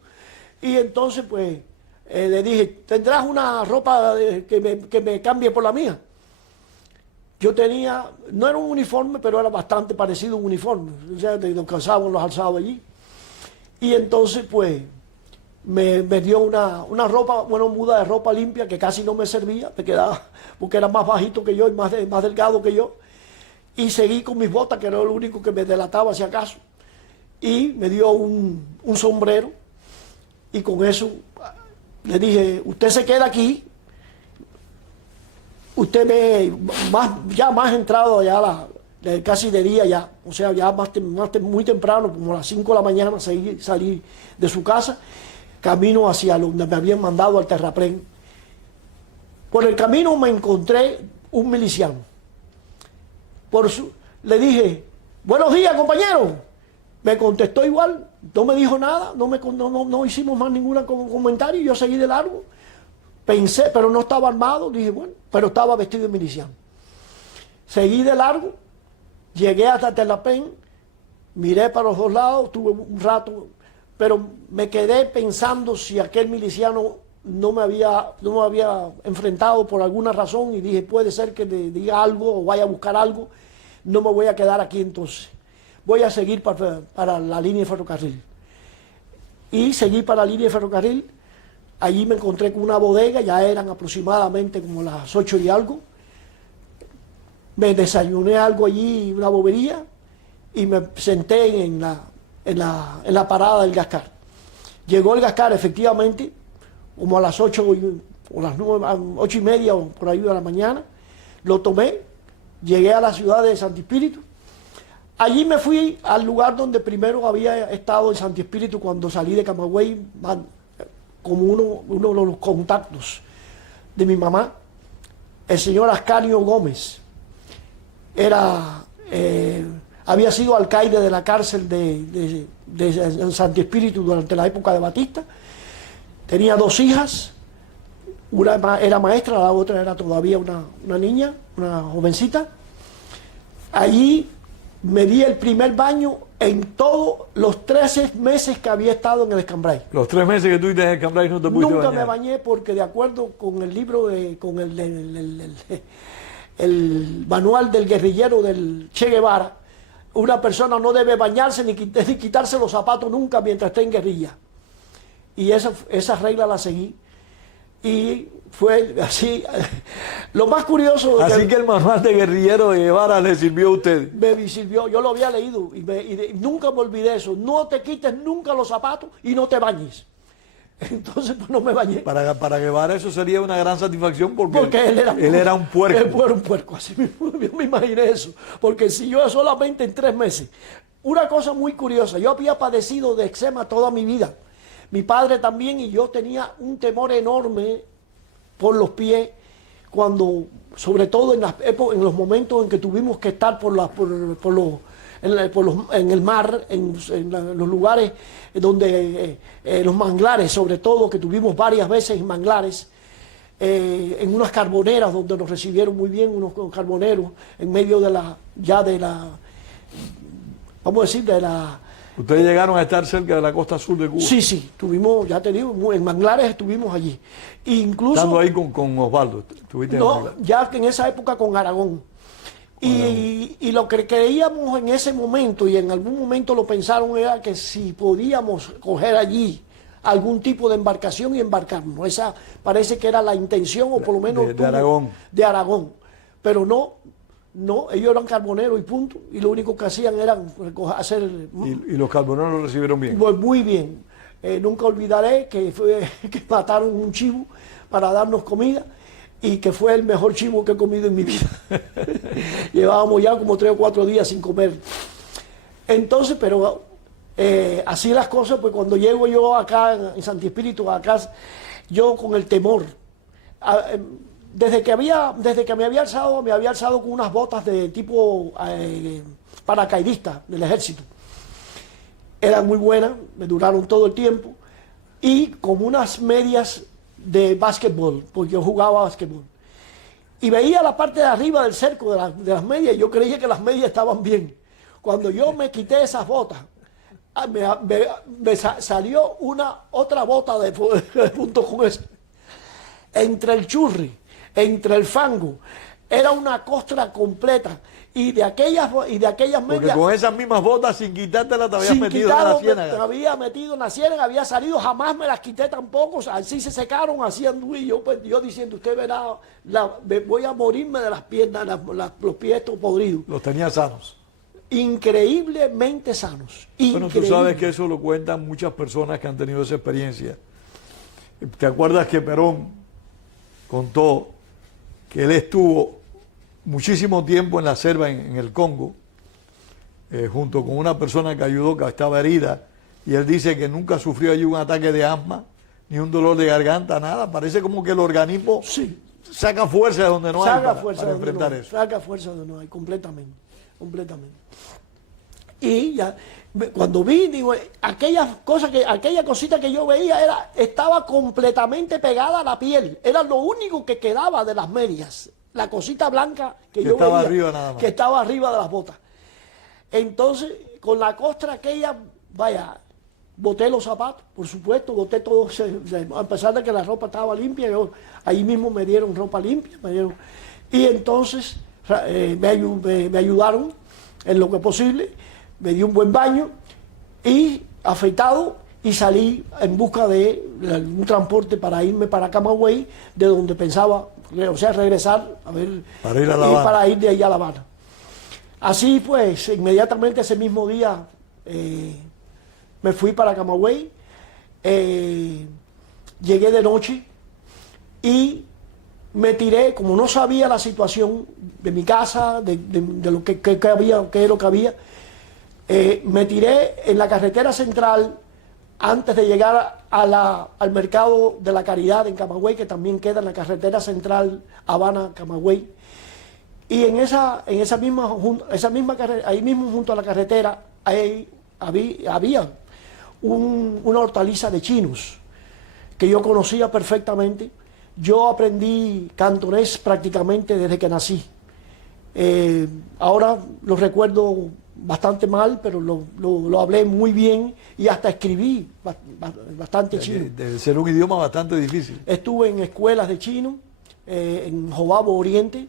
Y entonces, pues, le dije, ¿tendrás una ropa que me cambie por la mía? Yo tenía, no era un uniforme, pero era bastante parecido a un uniforme, o sea, de lo que usaban los alzados allí. Y entonces, pues, me dio una ropa, una muda de ropa limpia que casi no me servía, me quedaba, porque era más bajito que yo y más delgado que yo. Y seguí con mis botas, que era lo único que me delataba si acaso. Y me dio un sombrero, y con eso le dije, usted se queda aquí, usted ya más entrado ya casi de día ya, o sea, ya muy temprano, como a las 5 de la mañana salí de su casa, camino hacia donde me habían mandado al terraplén. Por el camino me encontré un miliciano. Le dije, buenos días, compañero. Me contestó igual, no me dijo nada, no hicimos más ningún comentario, yo seguí de largo. Pensé, pero no estaba armado, dije, bueno, pero estaba vestido de miliciano. Seguí de largo, llegué hasta Terraplén, miré para los 2 lados, tuve un rato, pero me quedé pensando si aquel miliciano no me había enfrentado por alguna razón, y dije, puede ser que le diga algo o vaya a buscar algo, no me voy a quedar aquí entonces. Voy a seguir para la línea de ferrocarril. Y seguí para la línea de ferrocarril. Allí me encontré con una bodega, ya eran aproximadamente como las 8 y algo. Me desayuné algo allí, una bobería, y me senté en la parada del Gascar. Llegó el Gascar, efectivamente, como a las 8 o las 9, 8 y media o por ahí de la mañana. Lo tomé, llegué a la ciudad de Santi Espíritu. Allí me fui al lugar donde primero había estado en Santi Espíritu cuando salí de Camagüey, como uno de los contactos de mi mamá, el señor Ascanio Gómez. Había sido alcaide de la cárcel de Santi Espíritu durante la época de Batista. Tenía 2 hijas, una era maestra, la otra era todavía una niña, una jovencita. Allí me di el primer baño en todos los 13 meses que había estado en el Escambray. Los 3 meses que estuviste en el Escambray no te pudiste bañar. Nunca me bañé porque, de acuerdo con el libro, con el manual del guerrillero del Che Guevara, una persona no debe bañarse ni quitarse los zapatos nunca mientras esté en guerrilla. Y esa regla la seguí. Y fue así. Lo más curioso... Así que el manual de guerrillero de Guevara le sirvió a usted. Me sirvió, yo lo había leído y nunca me olvidé eso. No te quites nunca los zapatos y no te bañes. Entonces, pues no me bañé. Para Guevara eso sería una gran satisfacción porque él era un puerco. Él era un puerco, así mismo, yo me imaginé eso. Porque si yo solamente en 3 meses... Una cosa muy curiosa, yo había padecido de eczema toda mi vida. Mi padre también, y yo tenía un temor enorme por los pies, sobre todo en los momentos en que tuvimos que estar en el mar, los lugares donde los manglares, sobre todo, que tuvimos varias veces en manglares, en unas carboneras donde nos recibieron muy bien, unos carboneros, en medio vamos a decir, de la... ¿Ustedes llegaron a estar cerca de la costa sur de Cuba? Sí, sí, estuvimos, ya te digo, en manglares estuvimos allí. Incluso... Estando ahí con Osvaldo, ¿estuviste en No, Manglares? ya en esa época con Aragón. Y lo que creíamos en ese momento, y en algún momento lo pensaron, era que si podíamos coger allí algún tipo de embarcación y embarcarnos. Esa parece que era la intención, o por lo menos de Aragón. De Aragón. Pero no, ellos eran carboneros y punto, y lo único que hacían era hacer... ¿Y los carboneros lo recibieron bien? Pues muy bien. Nunca olvidaré que mataron un chivo para darnos comida, y que fue el mejor chivo que he comido en mi vida. Llevábamos ya como 3 o 4 días sin comer. Entonces, pero así las cosas, pues cuando llego yo acá en Santi Espíritu, acá, yo con el temor, desde que me había alzado con unas botas de tipo paracaidista del ejército. Eran muy buenas, me duraron todo el tiempo, y como unas medias de básquetbol, porque yo jugaba básquetbol. Y veía la parte de arriba del cerco de las medias, y yo creía que las medias estaban bien. Cuando yo me quité esas botas, me salió otra bota de punto con eso. Entre el churri, entre el fango, era una costra completa. Y de aquellas medias... Porque con esas mismas botas, sin quitártelas, te habías metido en la ciénaga. Me había metido en la ciénaga, había salido, jamás me las quité tampoco, así se secaron, así anduve, yo diciendo, usted verá, voy a morirme de las piernas, los pies estos podridos. Los tenía sanos. Increíblemente sanos. Bueno, tú sabes que eso lo cuentan muchas personas que han tenido esa experiencia. ¿Te acuerdas que Perón contó que él estuvo muchísimo tiempo en la selva en el Congo, junto con una persona que ayudó, que estaba herida, y él dice que nunca sufrió allí un ataque de asma, ni un dolor de garganta, nada? Parece como que el organismo saca fuerza de donde no hay para enfrentar eso. Saca fuerza de donde no hay, completamente. Y ya, cuando vi, digo, aquella cosita que yo veía estaba completamente pegada a la piel, era lo único que quedaba de las medias. La cosita blanca que yo estaba veía, arriba nada más. que estaba arriba de las botas. Entonces, con la costra aquella, vaya, boté los zapatos, por supuesto, boté todo, a pesar de que la ropa estaba limpia, ahí mismo me dieron ropa limpia, y entonces me ayudaron en lo que posible, me di un buen baño y afeitado, y salí en busca de un transporte para irme para Camagüey, de donde pensaba, o sea, regresar, para ir a La Habana. Para ir de ahí a La Habana. Así pues, inmediatamente ese mismo día me fui para Camagüey, llegué de noche y me tiré, como no sabía la situación de mi casa, de lo que había, qué es lo que había, me tiré en la carretera central antes de llegar al mercado de la Caridad en Camagüey, que también queda en la carretera central Habana-Camagüey. Y en esa misma carretera, ahí mismo junto a la carretera, había una hortaliza de chinos que yo conocía perfectamente. Yo aprendí cantonés prácticamente desde que nací. Ahora lo recuerdo bastante mal, pero lo hablé muy bien y hasta escribí bastante chino. Debe ser un idioma bastante difícil. Estuve en escuelas de chino, en Jobabo Oriente,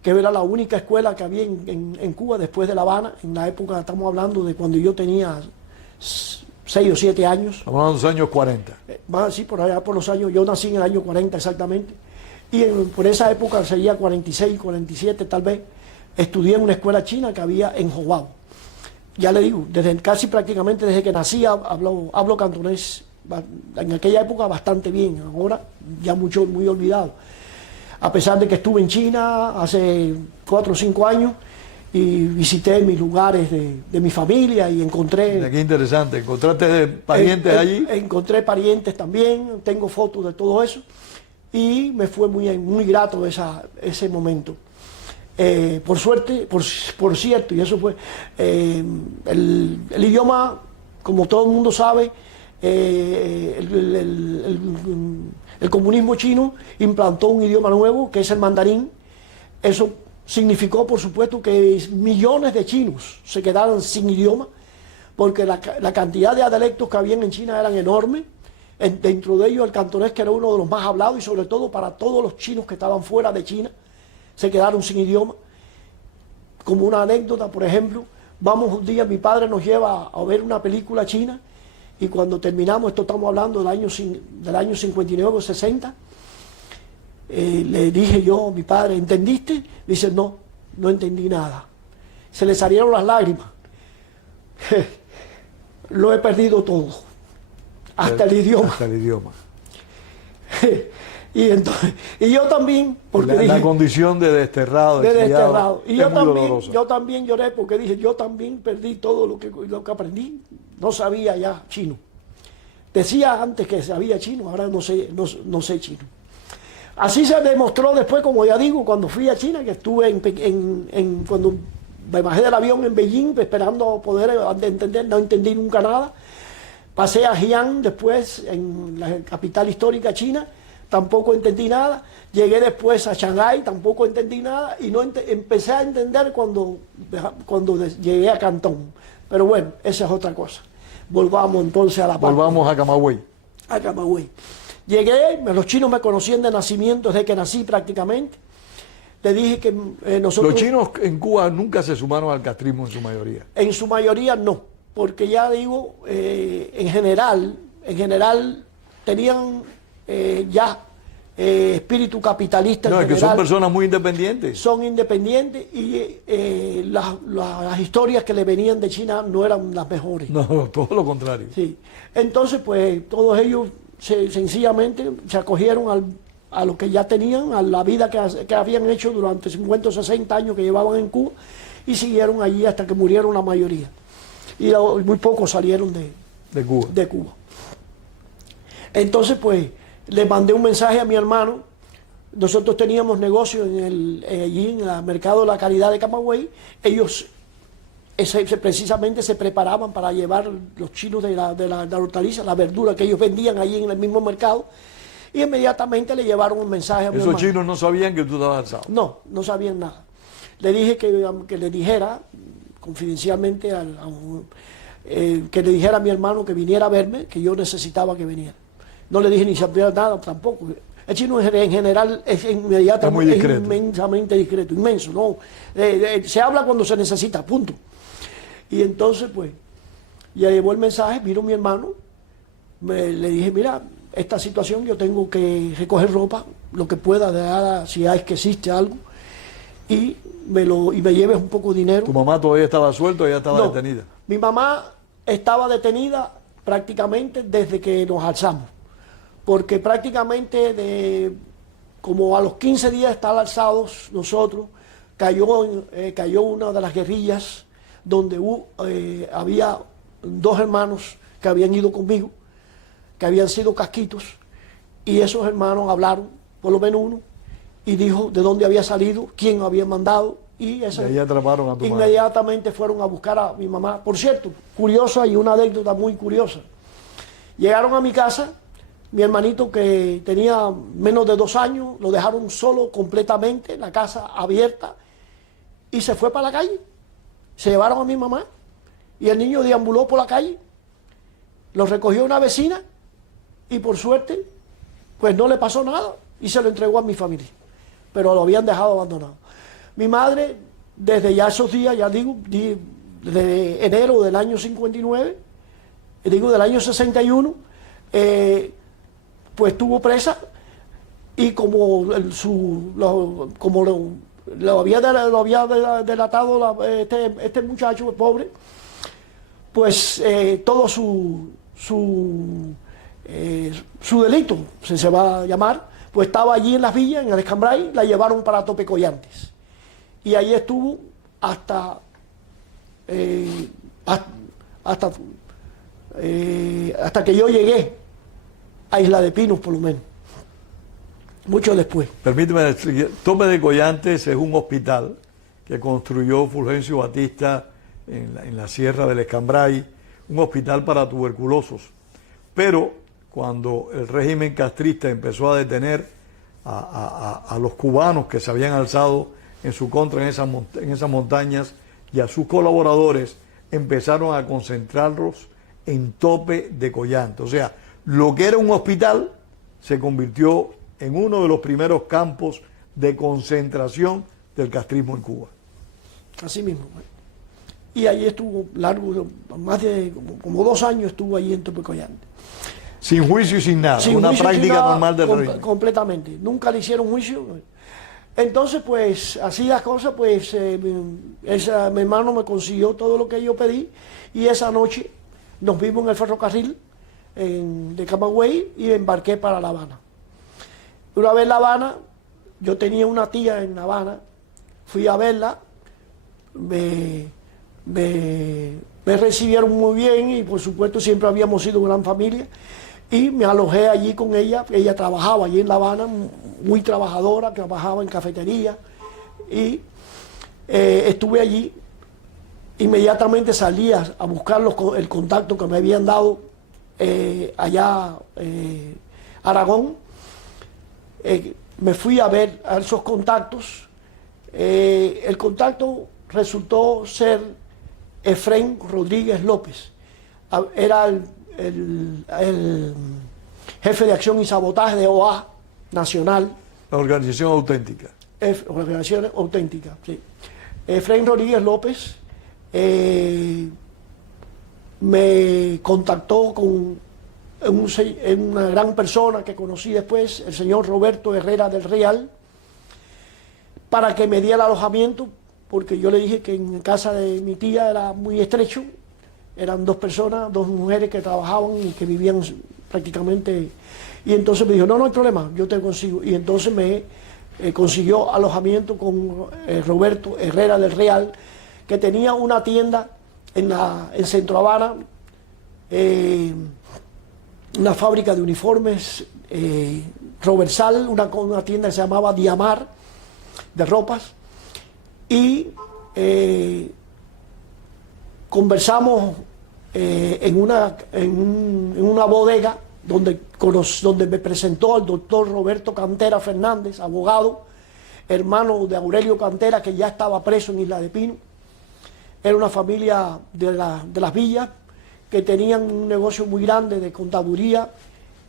que era la única escuela que había en Cuba después de La Habana. En la época, estamos hablando de cuando yo tenía 6 o 7 años. Estamos hablando de los años 40. Sí, por allá por los años, yo nací en el año 40 exactamente. Y por esa época, sería 46, 47 tal vez, estudié en una escuela china que había en Jobabo. Ya le digo, casi prácticamente desde que nací hablo cantonés, en aquella época bastante bien, ahora ya muy olvidado. A pesar de que estuve en China hace 4 o 5 años y visité mis lugares de mi familia y encontré... Qué interesante, ¿encontraste parientes allí? Encontré parientes también, tengo fotos de todo eso y me fue muy grato ese momento. Por suerte, por cierto, y eso fue, el idioma, como todo el mundo sabe, el comunismo chino implantó un idioma nuevo, que es el mandarín. Eso significó, por supuesto, que millones de chinos se quedaron sin idioma, porque la cantidad de dialectos que habían en China eran enormes. Dentro de ellos el cantonés, que era uno de los más hablados, y sobre todo para todos los chinos que estaban fuera de China, se quedaron sin idioma. Como una anécdota, por ejemplo, vamos un día, mi padre nos lleva a ver una película china, y cuando terminamos, esto estamos hablando del año 59 o 60, le dije yo a mi padre, ¿entendiste? Dice, no, no entendí nada. Se le salieron las lágrimas. Lo he perdido todo, hasta el idioma. Hasta el idioma. Y yo también, porque la condición de desterrado, de desterrado. Y es yo también lloré, porque dije, yo también perdí todo lo que aprendí. No sabía ya chino. Decía antes que sabía chino, ahora no sé chino. Así se demostró después, como ya digo, cuando fui a China, que estuve cuando me bajé del avión en Beijing, esperando poder entender, no entendí nunca nada. Pasé a Xi'an después, en la capital histórica china, tampoco entendí nada. Llegué después a Shanghái, tampoco entendí nada, y empecé a entender cuando llegué a Cantón. Pero bueno, esa es otra cosa. Volvamos entonces a la parte. Volvamos a Camagüey. A Camagüey. Llegué, los chinos me conocían de nacimiento, desde que nací prácticamente. Le dije que nosotros... Los chinos en Cuba nunca se sumaron al castrismo en su mayoría. En su mayoría no, porque ya digo, en general tenían espíritu capitalista. No, en es que general, son personas muy independientes. Son independientes, y las historias que le venían de China no eran las mejores. No, todo lo contrario. Sí. Entonces, pues todos ellos sencillamente se acogieron a lo que ya tenían, a la vida que habían hecho durante 50 o 60 años que llevaban en Cuba, y siguieron allí hasta que murieron la mayoría. Y muy pocos salieron de Cuba. Entonces, pues, le mandé un mensaje a mi hermano. Nosotros teníamos negocio allí en el mercado de la Caridad de Camagüey. Ellos precisamente se preparaban para llevar los chinos de la hortaliza, la verdura que ellos vendían allí en el mismo mercado, y inmediatamente le llevaron un mensaje a mi hermano. Esos chinos no sabían que tú estabas alzado. No sabían nada. Le dije que le dijera confidencialmente, que le dijera a mi hermano que viniera a verme, que yo necesitaba que viniera. No le dije ni sabía nada tampoco. El chino en general es inmediatamente, es inmensamente discreto, inmenso, ¿no? Se habla cuando se necesita, punto. Y entonces, pues, ya llevó el mensaje, vino mi hermano, le dije, mira, esta situación yo tengo que recoger ropa, lo que pueda, si hay que existe algo, y me lleves un poco de dinero. ¿Tu mamá todavía estaba suelta o ya estaba detenida? Mi mamá estaba detenida prácticamente desde que nos alzamos, porque prácticamente como a los 15 días de estar alzados nosotros, cayó una de las guerrillas donde había dos hermanos que habían ido conmigo, que habían sido casquitos, y esos hermanos hablaron, por lo menos uno, y dijo de dónde había salido, quién había mandado, y ahí atraparon a tu inmediatamente madre. Fueron a buscar a mi mamá. Por cierto, curiosa y una anécdota muy curiosa. Llegaron a mi casa, mi hermanito, que tenía menos de 2 años, lo dejaron solo completamente, la casa abierta, y se fue para la calle. Se llevaron a mi mamá, y el niño deambuló por la calle, lo recogió una vecina, y por suerte, pues no le pasó nada, y se lo entregó a mi familia, pero lo habían dejado abandonado. Mi madre, desde ya esos días, ya digo, de enero del año 59, del año 61, pues estuvo presa, y como lo había delatado este muchacho pobre, pues todo su delito, se va a llamar, pues estaba allí en las villas, en el Escambray, la llevaron para Topecoyantes. Y ahí estuvo hasta que yo llegué a Isla de Pinos, por lo menos. mucho después. Permíteme decir, Tope de Collantes es un hospital que construyó Fulgencio Batista en la Sierra del Escambray, un hospital para tuberculosos. Pero cuando el régimen castrista empezó a detener a los cubanos que se habían alzado en su contra en esas montañas y a sus colaboradores, empezaron a concentrarlos en Tope de Collantes. O sea, lo que era un hospital se convirtió en uno de los primeros campos de concentración del castrismo en Cuba. Así mismo. Y allí estuvo largo, más de como 2 años estuvo allí en Tope de Collantes. Sin juicio y sin nada, Sin una juicio, práctica sin nada, normal del régimen. completamente. Nunca le hicieron juicio. Entonces, pues, así las cosas, pues, mi hermano me consiguió todo lo que yo pedí y esa noche nos vimos en el ferrocarril de Camagüey y embarqué para La Habana. Una vez en La Habana, yo tenía una tía en La Habana, fui a verla, me recibieron muy bien y por supuesto siempre habíamos sido gran familia y me alojé allí con ella. Ella trabajaba allí en La Habana, muy trabajadora, trabajaba en cafetería y estuve allí. Inmediatamente salí a buscar el contacto que me habían dado allá Aragón. Me fui a ver a esos contactos. El contacto resultó ser Efrén Rodríguez López. Era el jefe de acción y sabotaje de OA Nacional. La organización auténtica. Organización auténtica, sí. Efrén Rodríguez López me contactó con una gran persona que conocí después, el señor Roberto Herrera del Real, para que me diera alojamiento, porque yo le dije que en casa de mi tía era muy estrecho, eran 2 personas, 2 mujeres que trabajaban y que vivían prácticamente, y entonces me dijo, no hay problema, yo te consigo, y entonces me consiguió alojamiento con Roberto Herrera del Real, que tenía una tienda en Centro Habana, una fábrica de uniformes, Roversal, una tienda que se llamaba Diamar, de ropas, y conversamos en una bodega donde me presentó al doctor Roberto Cantera Fernández, abogado, hermano de Aurelio Cantera, que ya estaba preso en Isla de Pino. Era una familia de las villas que tenían un negocio muy grande de contaduría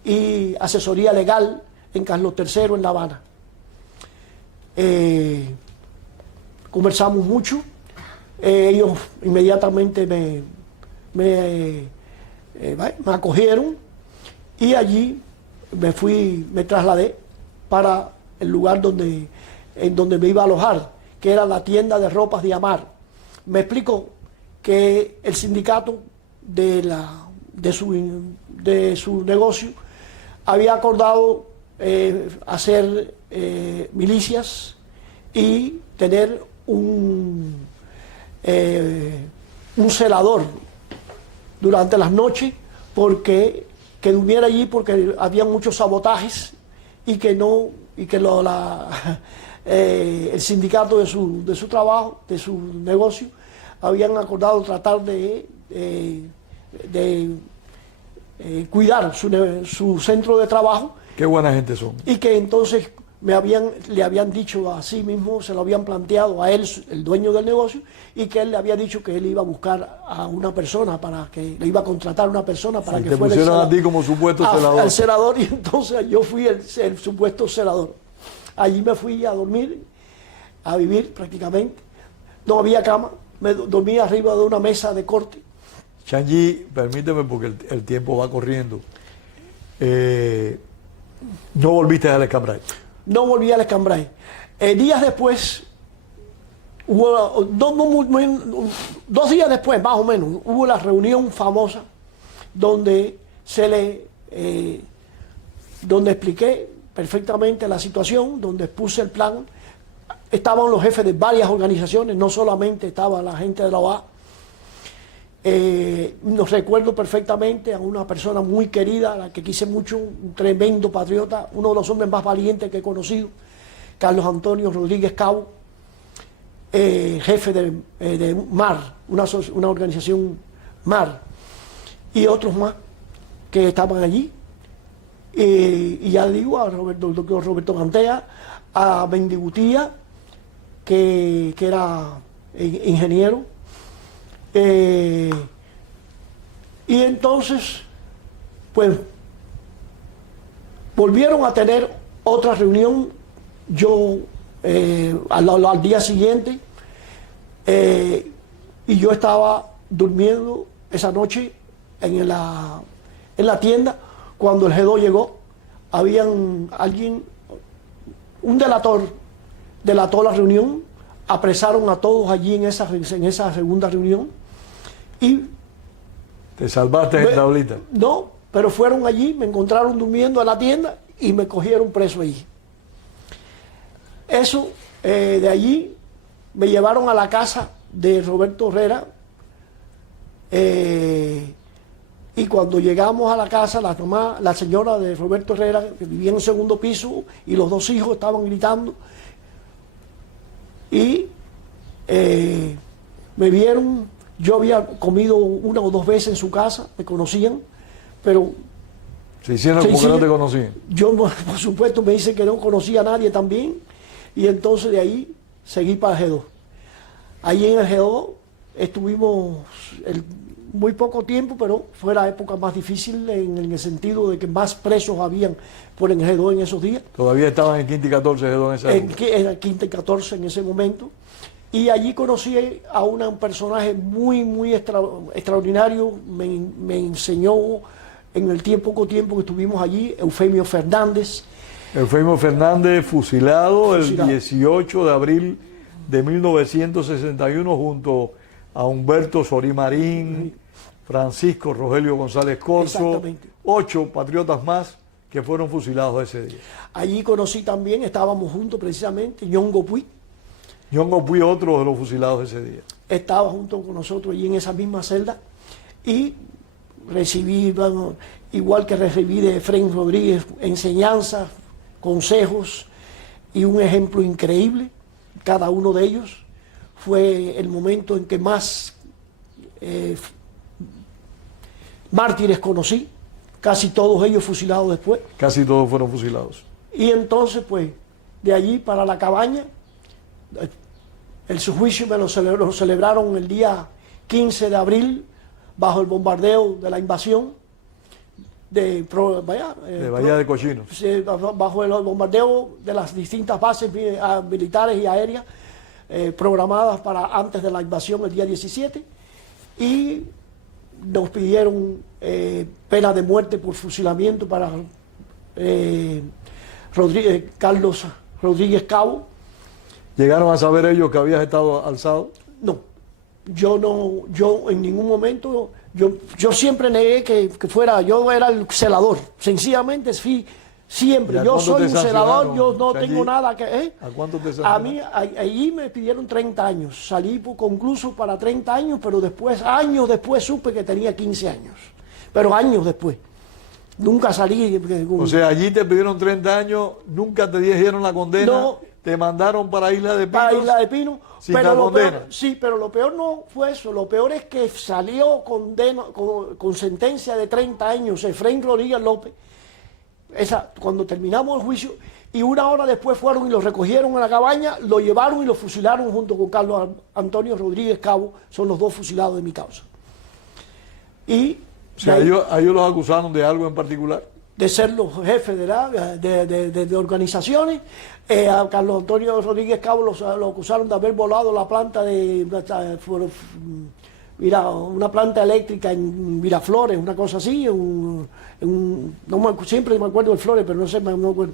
y asesoría legal en Carlos III en La Habana. Conversamos mucho, ellos inmediatamente me acogieron y allí me trasladé para el lugar en donde me iba a alojar, que era la tienda de ropas de Amar. Me explicó que el sindicato de su negocio había acordado hacer milicias y tener un celador durante las noches que durmiera allí porque había muchos sabotajes y que el sindicato de su trabajo, de su negocio, habían acordado tratar de cuidar su centro de trabajo. Qué buena gente son. Y que entonces le habían dicho a sí mismo, se lo habían planteado a él, el dueño del negocio, y que él le había dicho que él iba a buscar a una persona le iba a contratar a una persona para que te fuera pusieron a ti como supuesto celador. al celador, y entonces yo fui el supuesto celador. Allí me fui a dormir, a vivir prácticamente. No había cama, me dormía arriba de una mesa de corte. Changi, permíteme porque el tiempo va corriendo. ¿No volviste al Escambray? No volví al Escambray. Días después, hubo 2 días después, más o menos, hubo la reunión famosa donde donde expliqué perfectamente la situación, donde expuse el plan. Estaban los jefes de varias organizaciones, no solamente estaba la gente de la OA, Nos recuerdo perfectamente a una persona muy querida, a la que quise mucho, un tremendo patriota, uno de los hombres más valientes que he conocido, Carlos Antonio Rodríguez Cabo, jefe de MAR, una organización MAR, y otros más que estaban allí. Y ya digo, al doctor Roberto Gantea, a Mendigutía, que era ingeniero. Y entonces, pues, volvieron a tener otra reunión, yo al día siguiente, y yo estaba durmiendo esa noche en la tienda, cuando el G2 llegó. Un delator delató la reunión, apresaron a todos allí en esa segunda reunión. Y ¿te salvaste en tablita? No, pero fueron allí, me encontraron durmiendo en la tienda y me cogieron preso allí. Eso, de allí, me llevaron a la casa de Roberto Herrera, y cuando llegamos a la casa, la señora de Roberto Herrera, que vivía en el segundo piso, y los dos hijos estaban gritando, y me vieron. Yo había comido una o dos veces en su casa, me conocían, pero... Se hicieron como que no te conocían. Yo, por supuesto, me dicen que no conocía a nadie también, y entonces de ahí seguí para el G2. Allí en el G2 estuvimos muy poco tiempo, pero fue la época más difícil en el sentido de que más presos habían por el G2 en esos días. Todavía estaban en quinta y 14 G2 en esa época. En quinta y 14 en ese momento. Y allí conocí a un personaje muy extraordinario, me enseñó en el poco tiempo que estuvimos allí, Eufemio Fernández. Eufemio Fernández, fusilado el 18 de abril de 1961 junto a Humberto Sorí Marín, Francisco Rogelio González Corzo, 8 patriotas más que fueron fusilados ese día. Allí conocí también, estábamos juntos precisamente, Ñongo Puig. Ñongo Puig, otro de los fusilados ese día. Estaba junto con nosotros allí en esa misma celda y recibí, bueno, igual que recibí de Efraín Rodríguez, enseñanzas, consejos y un ejemplo increíble. Cada uno de ellos fue el momento en que más mártires conocí, casi todos ellos fusilados después. Casi todos fueron fusilados. Y entonces, pues, de allí para la cabaña, su juicio me lo celebraron el día 15 de abril, bajo el bombardeo de la invasión de Bahía de Cochinos. Bajo el bombardeo de las distintas bases militares y aéreas programadas para antes de la invasión el día 17, y nos pidieron pena de muerte por fusilamiento para Carlos Rodríguez Cabo. ¿Llegaron a saber ellos que habías estado alzado? No, yo en ningún momento, yo siempre negué que fuera, yo era el celador, sencillamente fui siempre, yo soy un celador, yo no tengo nada que... ¿A cuánto te sancionaron? A mí, allí me pidieron 30 años, salí concluso para 30 años, pero después, años después supe que tenía 15 años, pero años después. Nunca salí... O sea, allí te pidieron 30 años, nunca te dijeron la condena. No. Te mandaron para Isla de Pinos. Para Isla de Pinos. Sin la condena. Sí, pero lo peor no fue eso. Lo peor es que salió con sentencia de 30 años Efraín Rodríguez López. Cuando terminamos el juicio, y una hora después fueron y lo recogieron en la cabaña, lo llevaron y lo fusilaron junto con Carlos Antonio Rodríguez Cabo. Son los dos fusilados de mi causa. Y o sea, ellos los acusaron de algo en particular. De ser los jefes de organizaciones. A Carlos Antonio Rodríguez Cabo lo acusaron de haber volado la planta una planta eléctrica en Miraflores, una cosa así, siempre me acuerdo de Flores, pero no me acuerdo.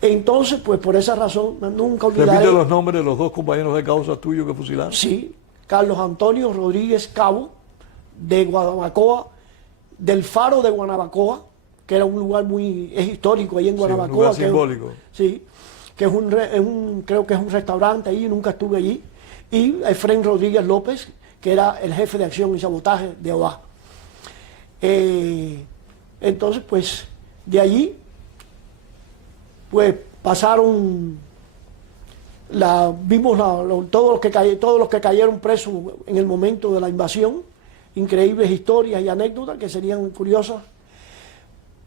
Entonces, pues por esa razón, nunca olvidaré. Repite los nombres de los dos compañeros de causa tuyos que fusilaron. Sí, Carlos Antonio Rodríguez Cabo, de Guanabacoa, del Faro de Guanabacoa, que era un lugar es histórico ahí en Guanabacoa. Sí, un lugar simbólico. Sí, que creo que es un restaurante ahí, nunca estuve allí. Y Efraín Rodríguez López, que era el jefe de acción y sabotaje de OA. Entonces, pues, de allí, pues, pasaron, vimos todos los que cayeron presos en el momento de la invasión, increíbles historias y anécdotas que serían curiosas.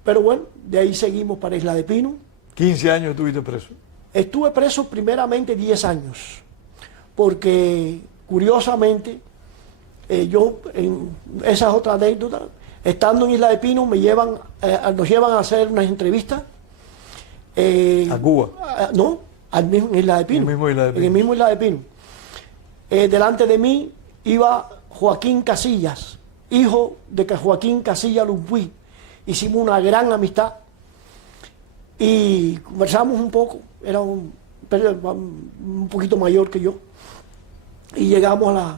Pero bueno, de ahí seguimos para Isla de Pino. 15 años estuviste preso. Estuve preso primeramente 10 años, porque curiosamente, esa es otra anécdota, estando en Isla de Pino nos llevan a hacer unas entrevistas. ¿A Cuba? No, en Isla de Pino. En el mismo Isla de Pino. En el mismo Isla de Pino. Delante de mí iba Joaquín Casillas, hijo de Joaquín Casillas Lumpuy. Hicimos una gran amistad y conversamos un poco, era un poquito mayor que yo, y llegamos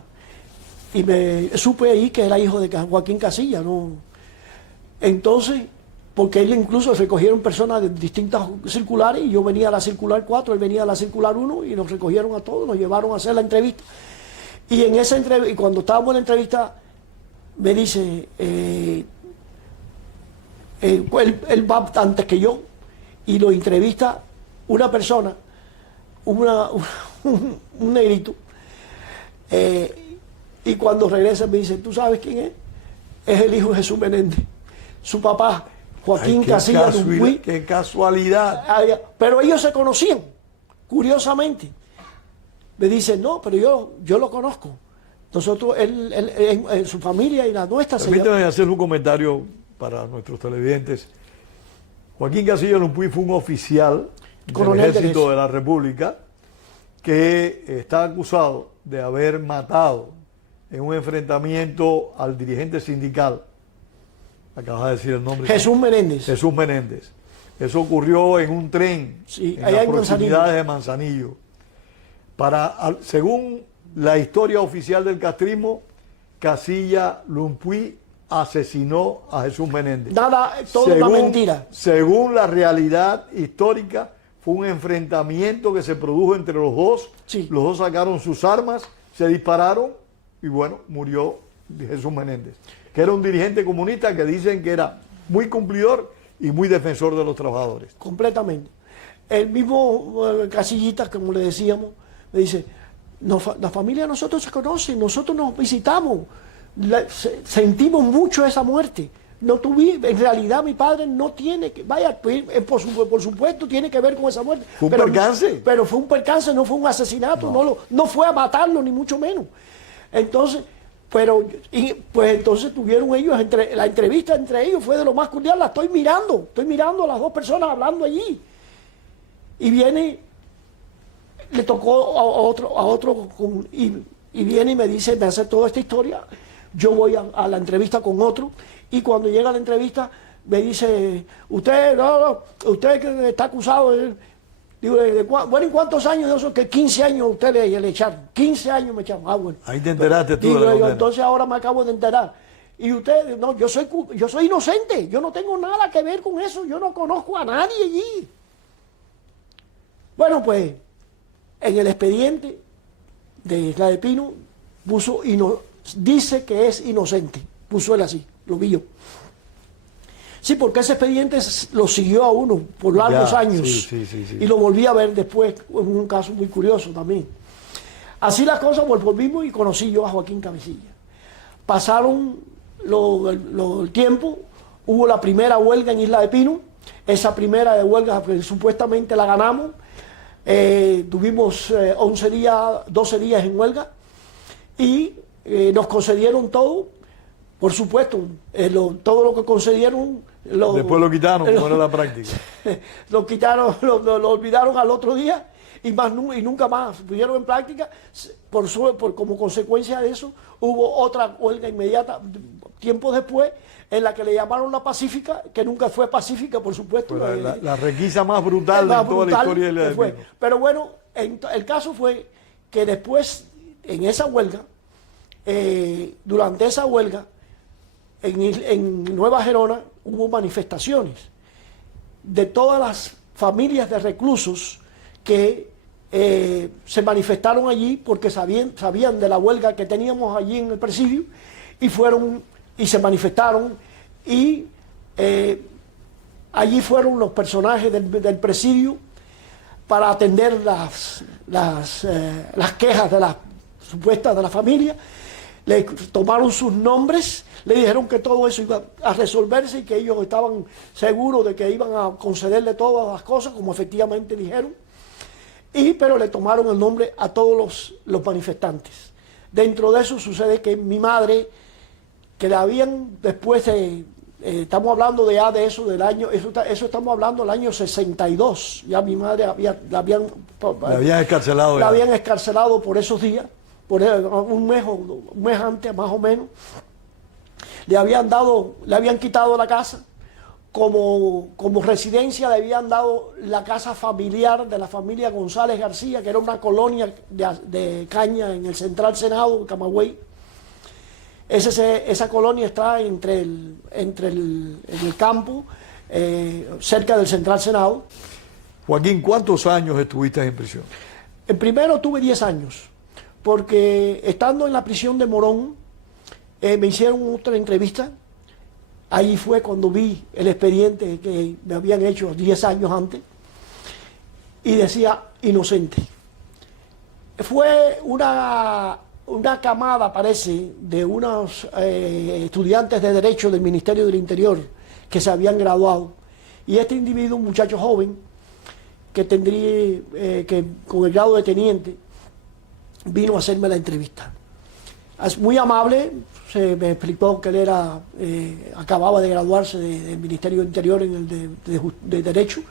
y me supe ahí que era hijo de Joaquín Casillas, ¿no? Entonces, porque él incluso recogieron personas de distintas circulares, y yo venía a la circular 4, él venía a la circular 1, y nos recogieron a todos, nos llevaron a hacer la entrevista. Y en esa entrevista, y cuando estábamos en la entrevista, me dice, él va antes que yo, y lo entrevista una persona, un negrito, y cuando regresa me dice, ¿tú sabes quién es? Es el hijo de Jesús Menéndez, su papá, Joaquín Casillas Lumpuy. ¡Qué casualidad! Pero ellos se conocían, curiosamente. Me dicen, no, pero yo lo conozco. Nosotros, su familia y la nuestra... Permítame hacer un comentario para nuestros televidentes. Joaquín Casillas Lumpuy fue un oficial del Ejército de la República que está acusado de haber matado en un enfrentamiento al dirigente sindical. Acabas de decir el nombre. Jesús Menéndez. Jesús Menéndez. Eso ocurrió en un tren, sí, en las proximidades de Manzanillo. Según la historia oficial del castrismo, Casillas Lumpuy asesinó a Jesús Menéndez. Nada, todo una mentira. Según la realidad histórica, fue un enfrentamiento que se produjo entre los dos. Sí. Los dos sacaron sus armas, se dispararon y bueno, murió Jesús Menéndez, que era un dirigente comunista que dicen que era muy cumplidor y muy defensor de los trabajadores. Completamente. El mismo Casillitas, como le decíamos, me dice, la familia de nosotros se conoce, nosotros nos visitamos, sentimos mucho esa muerte. En realidad mi padre no tiene que, por supuesto tiene que ver con esa muerte. ¿Fue un percance? Pero fue un percance, no fue un asesinato, no fue a matarlo ni mucho menos. Entonces, pues entonces tuvieron ellos, la entrevista entre ellos fue de lo más cordial, la estoy mirando a las dos personas hablando allí. Y viene, le tocó a otro y viene y me dice, me hace toda esta historia, yo voy a la entrevista con otro, y cuando llega a la entrevista me dice, usted que está acusado, digo, bueno, ¿en cuántos años de eso? Que 15 años usted le echaron, 15 años me echaron, bueno. Ahí te enteraste tú. Digo, entonces ahora me acabo de enterar. Y usted, no, yo soy inocente, yo no tengo nada que ver con eso, yo no conozco a nadie allí. Bueno, pues, en el expediente de Isla de Pino dice que es inocente, puso él así, lo vi yo. Sí, porque ese expediente lo siguió a uno por largos años. Sí. Y lo volví a ver después, en un caso muy curioso también. Así las cosas, volvimos y conocí yo a Joaquín Casillas. Pasaron el tiempo, hubo la primera huelga en Isla de Pino. Esa primera de huelga supuestamente la ganamos. Tuvimos 12 días en huelga y nos concedieron todo. Por supuesto, todo lo que concedieron... Después lo quitaron, como era la práctica. Lo quitaron, lo olvidaron al otro día y nunca más pusieron en práctica. Como consecuencia de eso, hubo otra huelga inmediata, tiempo después, en la que le llamaron la pacífica, que nunca fue pacífica, por supuesto. La requisa más brutal de toda la historia de la Isla de Pino. Pero bueno, el caso fue que después, en esa huelga, durante esa huelga, en Nueva Gerona hubo manifestaciones de todas las familias de reclusos que se manifestaron allí porque sabían de la huelga que teníamos allí en el presidio y fueron y se manifestaron y allí fueron los personajes del presidio para atender las quejas de las supuestas de la familia. Le tomaron sus nombres, le dijeron que todo eso iba a resolverse y que ellos estaban seguros de que iban a concederle todas las cosas, como efectivamente dijeron. Pero le tomaron el nombre a todos los manifestantes. Dentro de eso sucede que mi madre, que la habían después de, estamos hablando de eso del año, eso estamos hablando del año 62, ya mi madre la habían escarcelado. La habían escarcelado por esos días, por un mes antes más o menos. Le habían quitado la casa. Como residencia le habían dado la casa familiar de la familia González García, que era una colonia de caña en el Central Senado, en Camagüey. Esa colonia está en el campo, cerca del Central Senado. Joaquín, ¿cuántos años estuviste en prisión? En primero tuve 10 años, porque estando en la prisión de Morón, me hicieron otra entrevista. Ahí fue cuando vi el expediente que me habían hecho 10 años antes y decía inocente. Fue una camada, parece, de unos estudiantes de Derecho del Ministerio del Interior que se habían graduado. Y este individuo, un muchacho joven, que tendría, con el grado de teniente, vino a hacerme la entrevista. Es muy amable. Me explicó que él acababa de graduarse del Ministerio del Interior en el de Derecho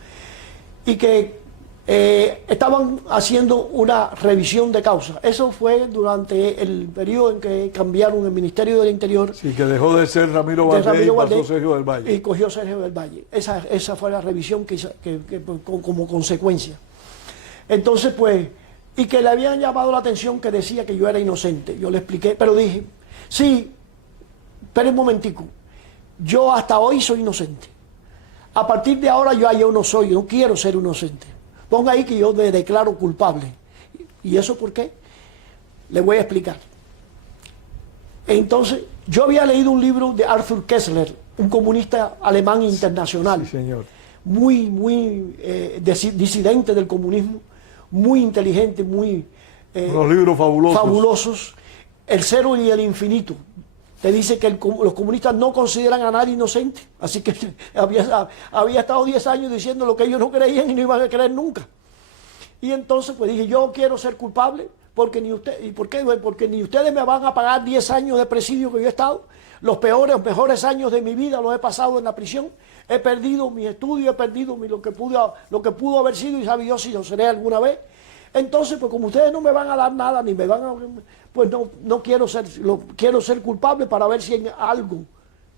y que estaban haciendo una revisión de causa. Eso fue durante el periodo en que cambiaron el Ministerio del Interior. Sí, que dejó de ser Ramiro Valdés y pasó Sergio del Valle. Y cogió Sergio del Valle. Esa fue la revisión que como consecuencia. Entonces, pues, y que le habían llamado la atención que decía que yo era inocente. Yo le expliqué, pero dije, sí, pero un momentico, yo hasta hoy soy inocente. A partir de ahora yo no quiero ser inocente. Ponga ahí que yo me declaro culpable. ¿Y eso por qué? Le voy a explicar. Entonces, yo había leído un libro de Arthur Koestler, un comunista alemán internacional. Sí, señor. Muy disidente del comunismo, muy inteligente, unos libros fabulosos. El cero y el infinito. Te dice que los comunistas no consideran a nadie inocente. Así que había estado 10 años diciendo lo que ellos no creían y no iban a creer nunca. Y entonces pues dije, yo quiero ser culpable porque ni usted, ¿y por qué? Porque ni ustedes me van a pagar 10 años de presidio que yo he estado. Los mejores años de mi vida los he pasado en la prisión. He perdido mi estudio, he perdido lo que pudo haber sido y sabe Dios si lo seré alguna vez. Entonces, pues como ustedes no me van a dar nada, ni me van a... Pues no quiero ser culpable para ver si en algo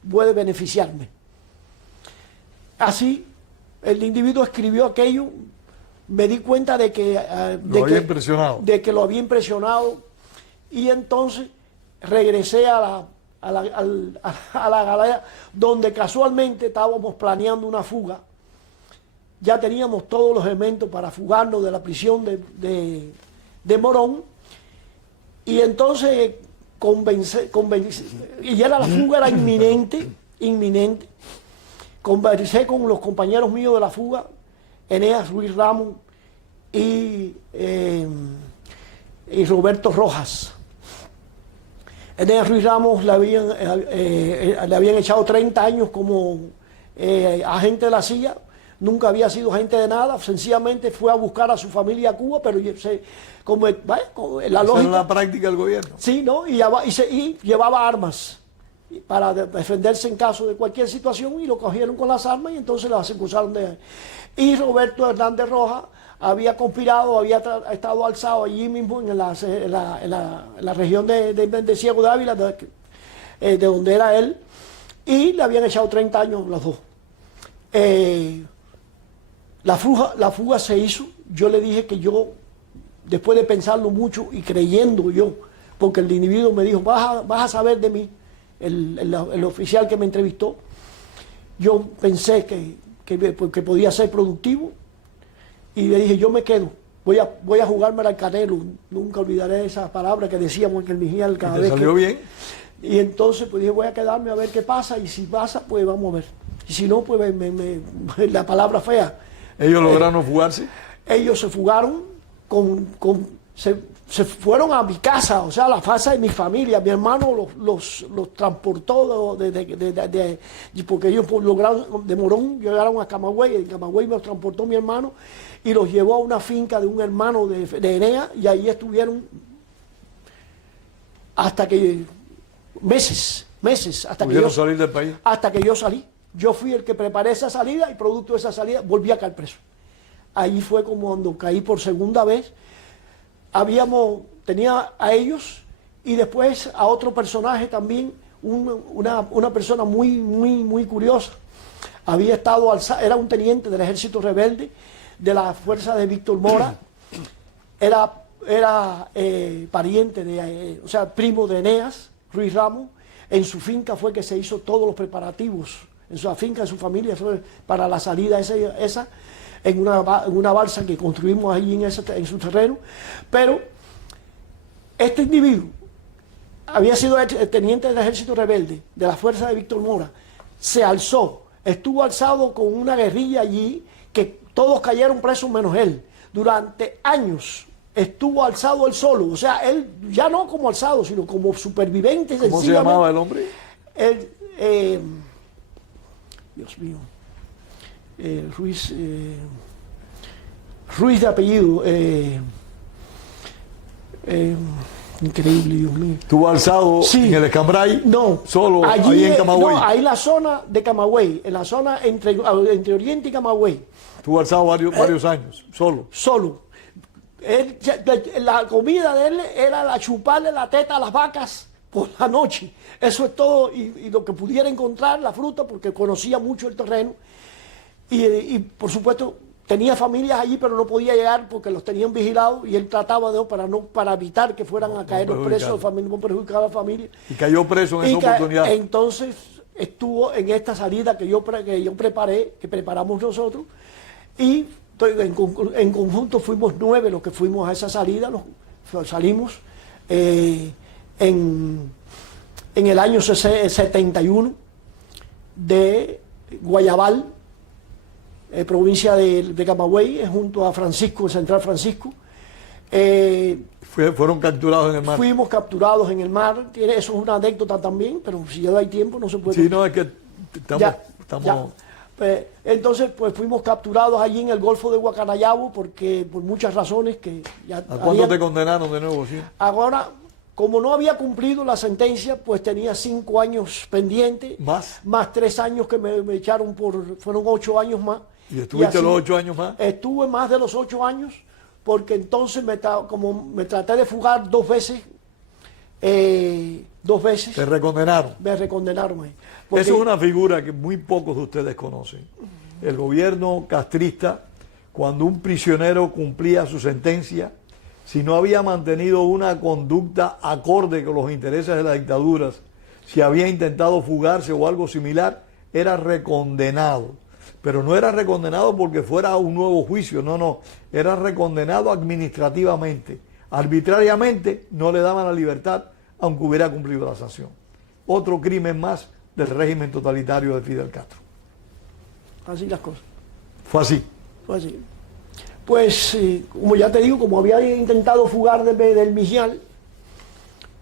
puede beneficiarme. Así, el individuo escribió aquello, me di cuenta de que... de que lo había impresionado y entonces regresé a la galera donde casualmente estábamos planeando una fuga. Ya teníamos todos los elementos para fugarnos de la prisión de Morón. Y entonces y la fuga era inminente. Conversé con los compañeros míos de la fuga, Eneas Ruiz Ramos y Roberto Rojas. Eneas Ruiz Ramos le habían echado 30 años como agente de la CIA. Nunca había sido agente de nada, sencillamente fue a buscar a su familia a Cuba, pero la lógica... Era la práctica del gobierno. Sí, ¿no? Y llevaba armas para defenderse en caso de cualquier situación y lo cogieron con las armas y entonces las acusaron de... Y Roberto Hernández Rojas había conspirado, había estado alzado allí mismo en la región de Ciego de Ávila, de donde era él, y le habían echado 30 años los dos. La fuga se hizo. Yo le dije que yo, después de pensarlo mucho y creyendo yo, porque el individuo me dijo, vas a saber de mí, el oficial que me entrevistó, yo pensé que podía ser productivo y le dije, yo me quedo voy a jugármela al Canelo. Nunca olvidaré esa palabra que decíamos en el Mijal cada ¿Te vez salió bien? Y entonces pues dije, voy a quedarme a ver qué pasa, y si pasa, pues vamos a ver. Y si no, pues la palabra fea. ¿Ellos lograron fugarse? Ellos se fugaron, se fueron a mi casa, o sea, a la casa de mi familia. Mi hermano los transportó porque ellos lograron, de Morón llegaron a Camagüey, en Camagüey me los transportó mi hermano y los llevó a una finca de un hermano de Enea, y ahí estuvieron hasta que meses, hasta que salir del país. hasta que yo salí. Yo fui el que preparé esa salida, y producto de esa salida volví a caer preso. Ahí fue como cuando caí por segunda vez. Tenía a ellos y después a otro personaje también, una persona muy curiosa. Había estado era un teniente del ejército rebelde, de la fuerza de Víctor Mora. Era pariente o sea, primo de Eneas Ruiz Ramos. En su finca fue que se hizo todos los preparativos, en su finca, en su familia, fue para la salida esa en una balsa que construimos allí en su terreno. Pero este individuo había sido teniente del ejército rebelde, de la fuerza de Víctor Mora, se alzó, estuvo alzado con una guerrilla allí, que todos cayeron presos menos él. Durante años estuvo alzado él solo, o sea, él ya no como alzado, sino como superviviente. ¿Cómo se llamaba el hombre? Él, Dios mío, Ruiz de apellido, increíble, Dios mío. ¿Estuvo alzado en el Escambray? No. ¿Solo ahí en Camagüey? No, ahí en la zona de Camagüey, en la zona entre Oriente y Camagüey. Estuvo alzado varios años, solo. Solo. La comida de él era chuparle la teta a las vacas por la noche. Eso es todo, y lo que pudiera encontrar, la fruta, porque conocía mucho el terreno. Y por supuesto, tenía familias allí, pero no podía llegar porque los tenían vigilados, y él trataba para evitar que fueran a caer los presos, no perjudicar a la familia. Y cayó preso en esa oportunidad. Entonces estuvo en esta salida que yo preparé, que preparamos nosotros, y en conjunto fuimos 9 los que fuimos a esa salida. Salimos en el año 71 de Guayabal, provincia de Camagüey, junto a Francisco, el Central Francisco. Fueron capturados en el mar. Fuimos capturados en el mar. Eso es una anécdota también, pero si ya no hay tiempo no se puede. Sí, no, es que estamos... Entonces, pues fuimos capturados allí en el Golfo de Guacanayabo, porque por muchas razones que ya... ¿A cuándo te condenaron de nuevo? Sí. Ahora, como no había cumplido la sentencia, pues tenía 5 años pendientes. Más 3 años que me echaron fueron 8 años más. ¿Y estuviste los 8 años más? Estuve más de los 8 años, porque entonces como me traté de fugar 2 veces. 2 veces. ¿Te recondenaron? Me recondenaron ahí. Eso es una figura que muy pocos de ustedes conocen. El gobierno castrista, cuando un prisionero cumplía su sentencia, si no había mantenido una conducta acorde con los intereses de las dictaduras, si había intentado fugarse o algo similar, era recondenado. Pero no era recondenado porque fuera un nuevo juicio, no, era recondenado administrativamente. Arbitrariamente no le daban la libertad, aunque hubiera cumplido la sanción. Otro crimen más del régimen totalitario de Fidel Castro. Así las cosas. Fue así. Fue así. Pues, como ya te digo, como había intentado fugarme del Mijal,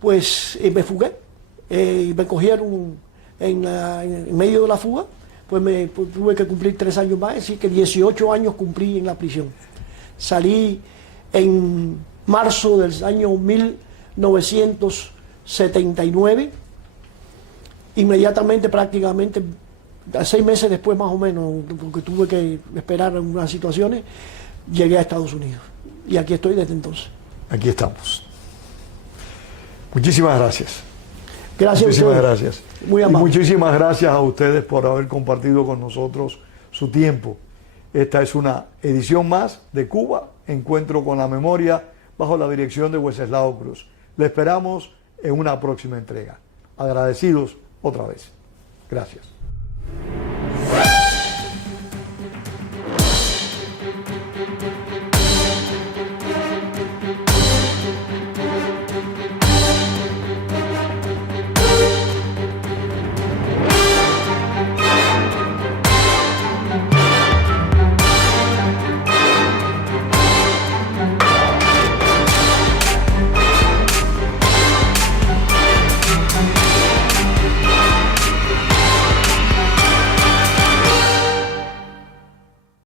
pues me fugué. Me cogieron en medio de la fuga, pues tuve que cumplir 3 años más, así que 18 años cumplí en la prisión. Salí en marzo del año 1979, inmediatamente, prácticamente 6 meses después más o menos, porque tuve que esperar en unas situaciones, llegué a Estados Unidos. Y aquí estoy desde entonces. Aquí estamos. Muchísimas gracias. Gracias muchísimas a ustedes. Gracias. Muy amable. Y muchísimas gracias a ustedes por haber compartido con nosotros su tiempo. Esta es una edición más de Cuba, Encuentro con la Memoria, bajo la dirección de Wenceslao Cruz. Le esperamos en una próxima entrega. Agradecidos otra vez. Gracias.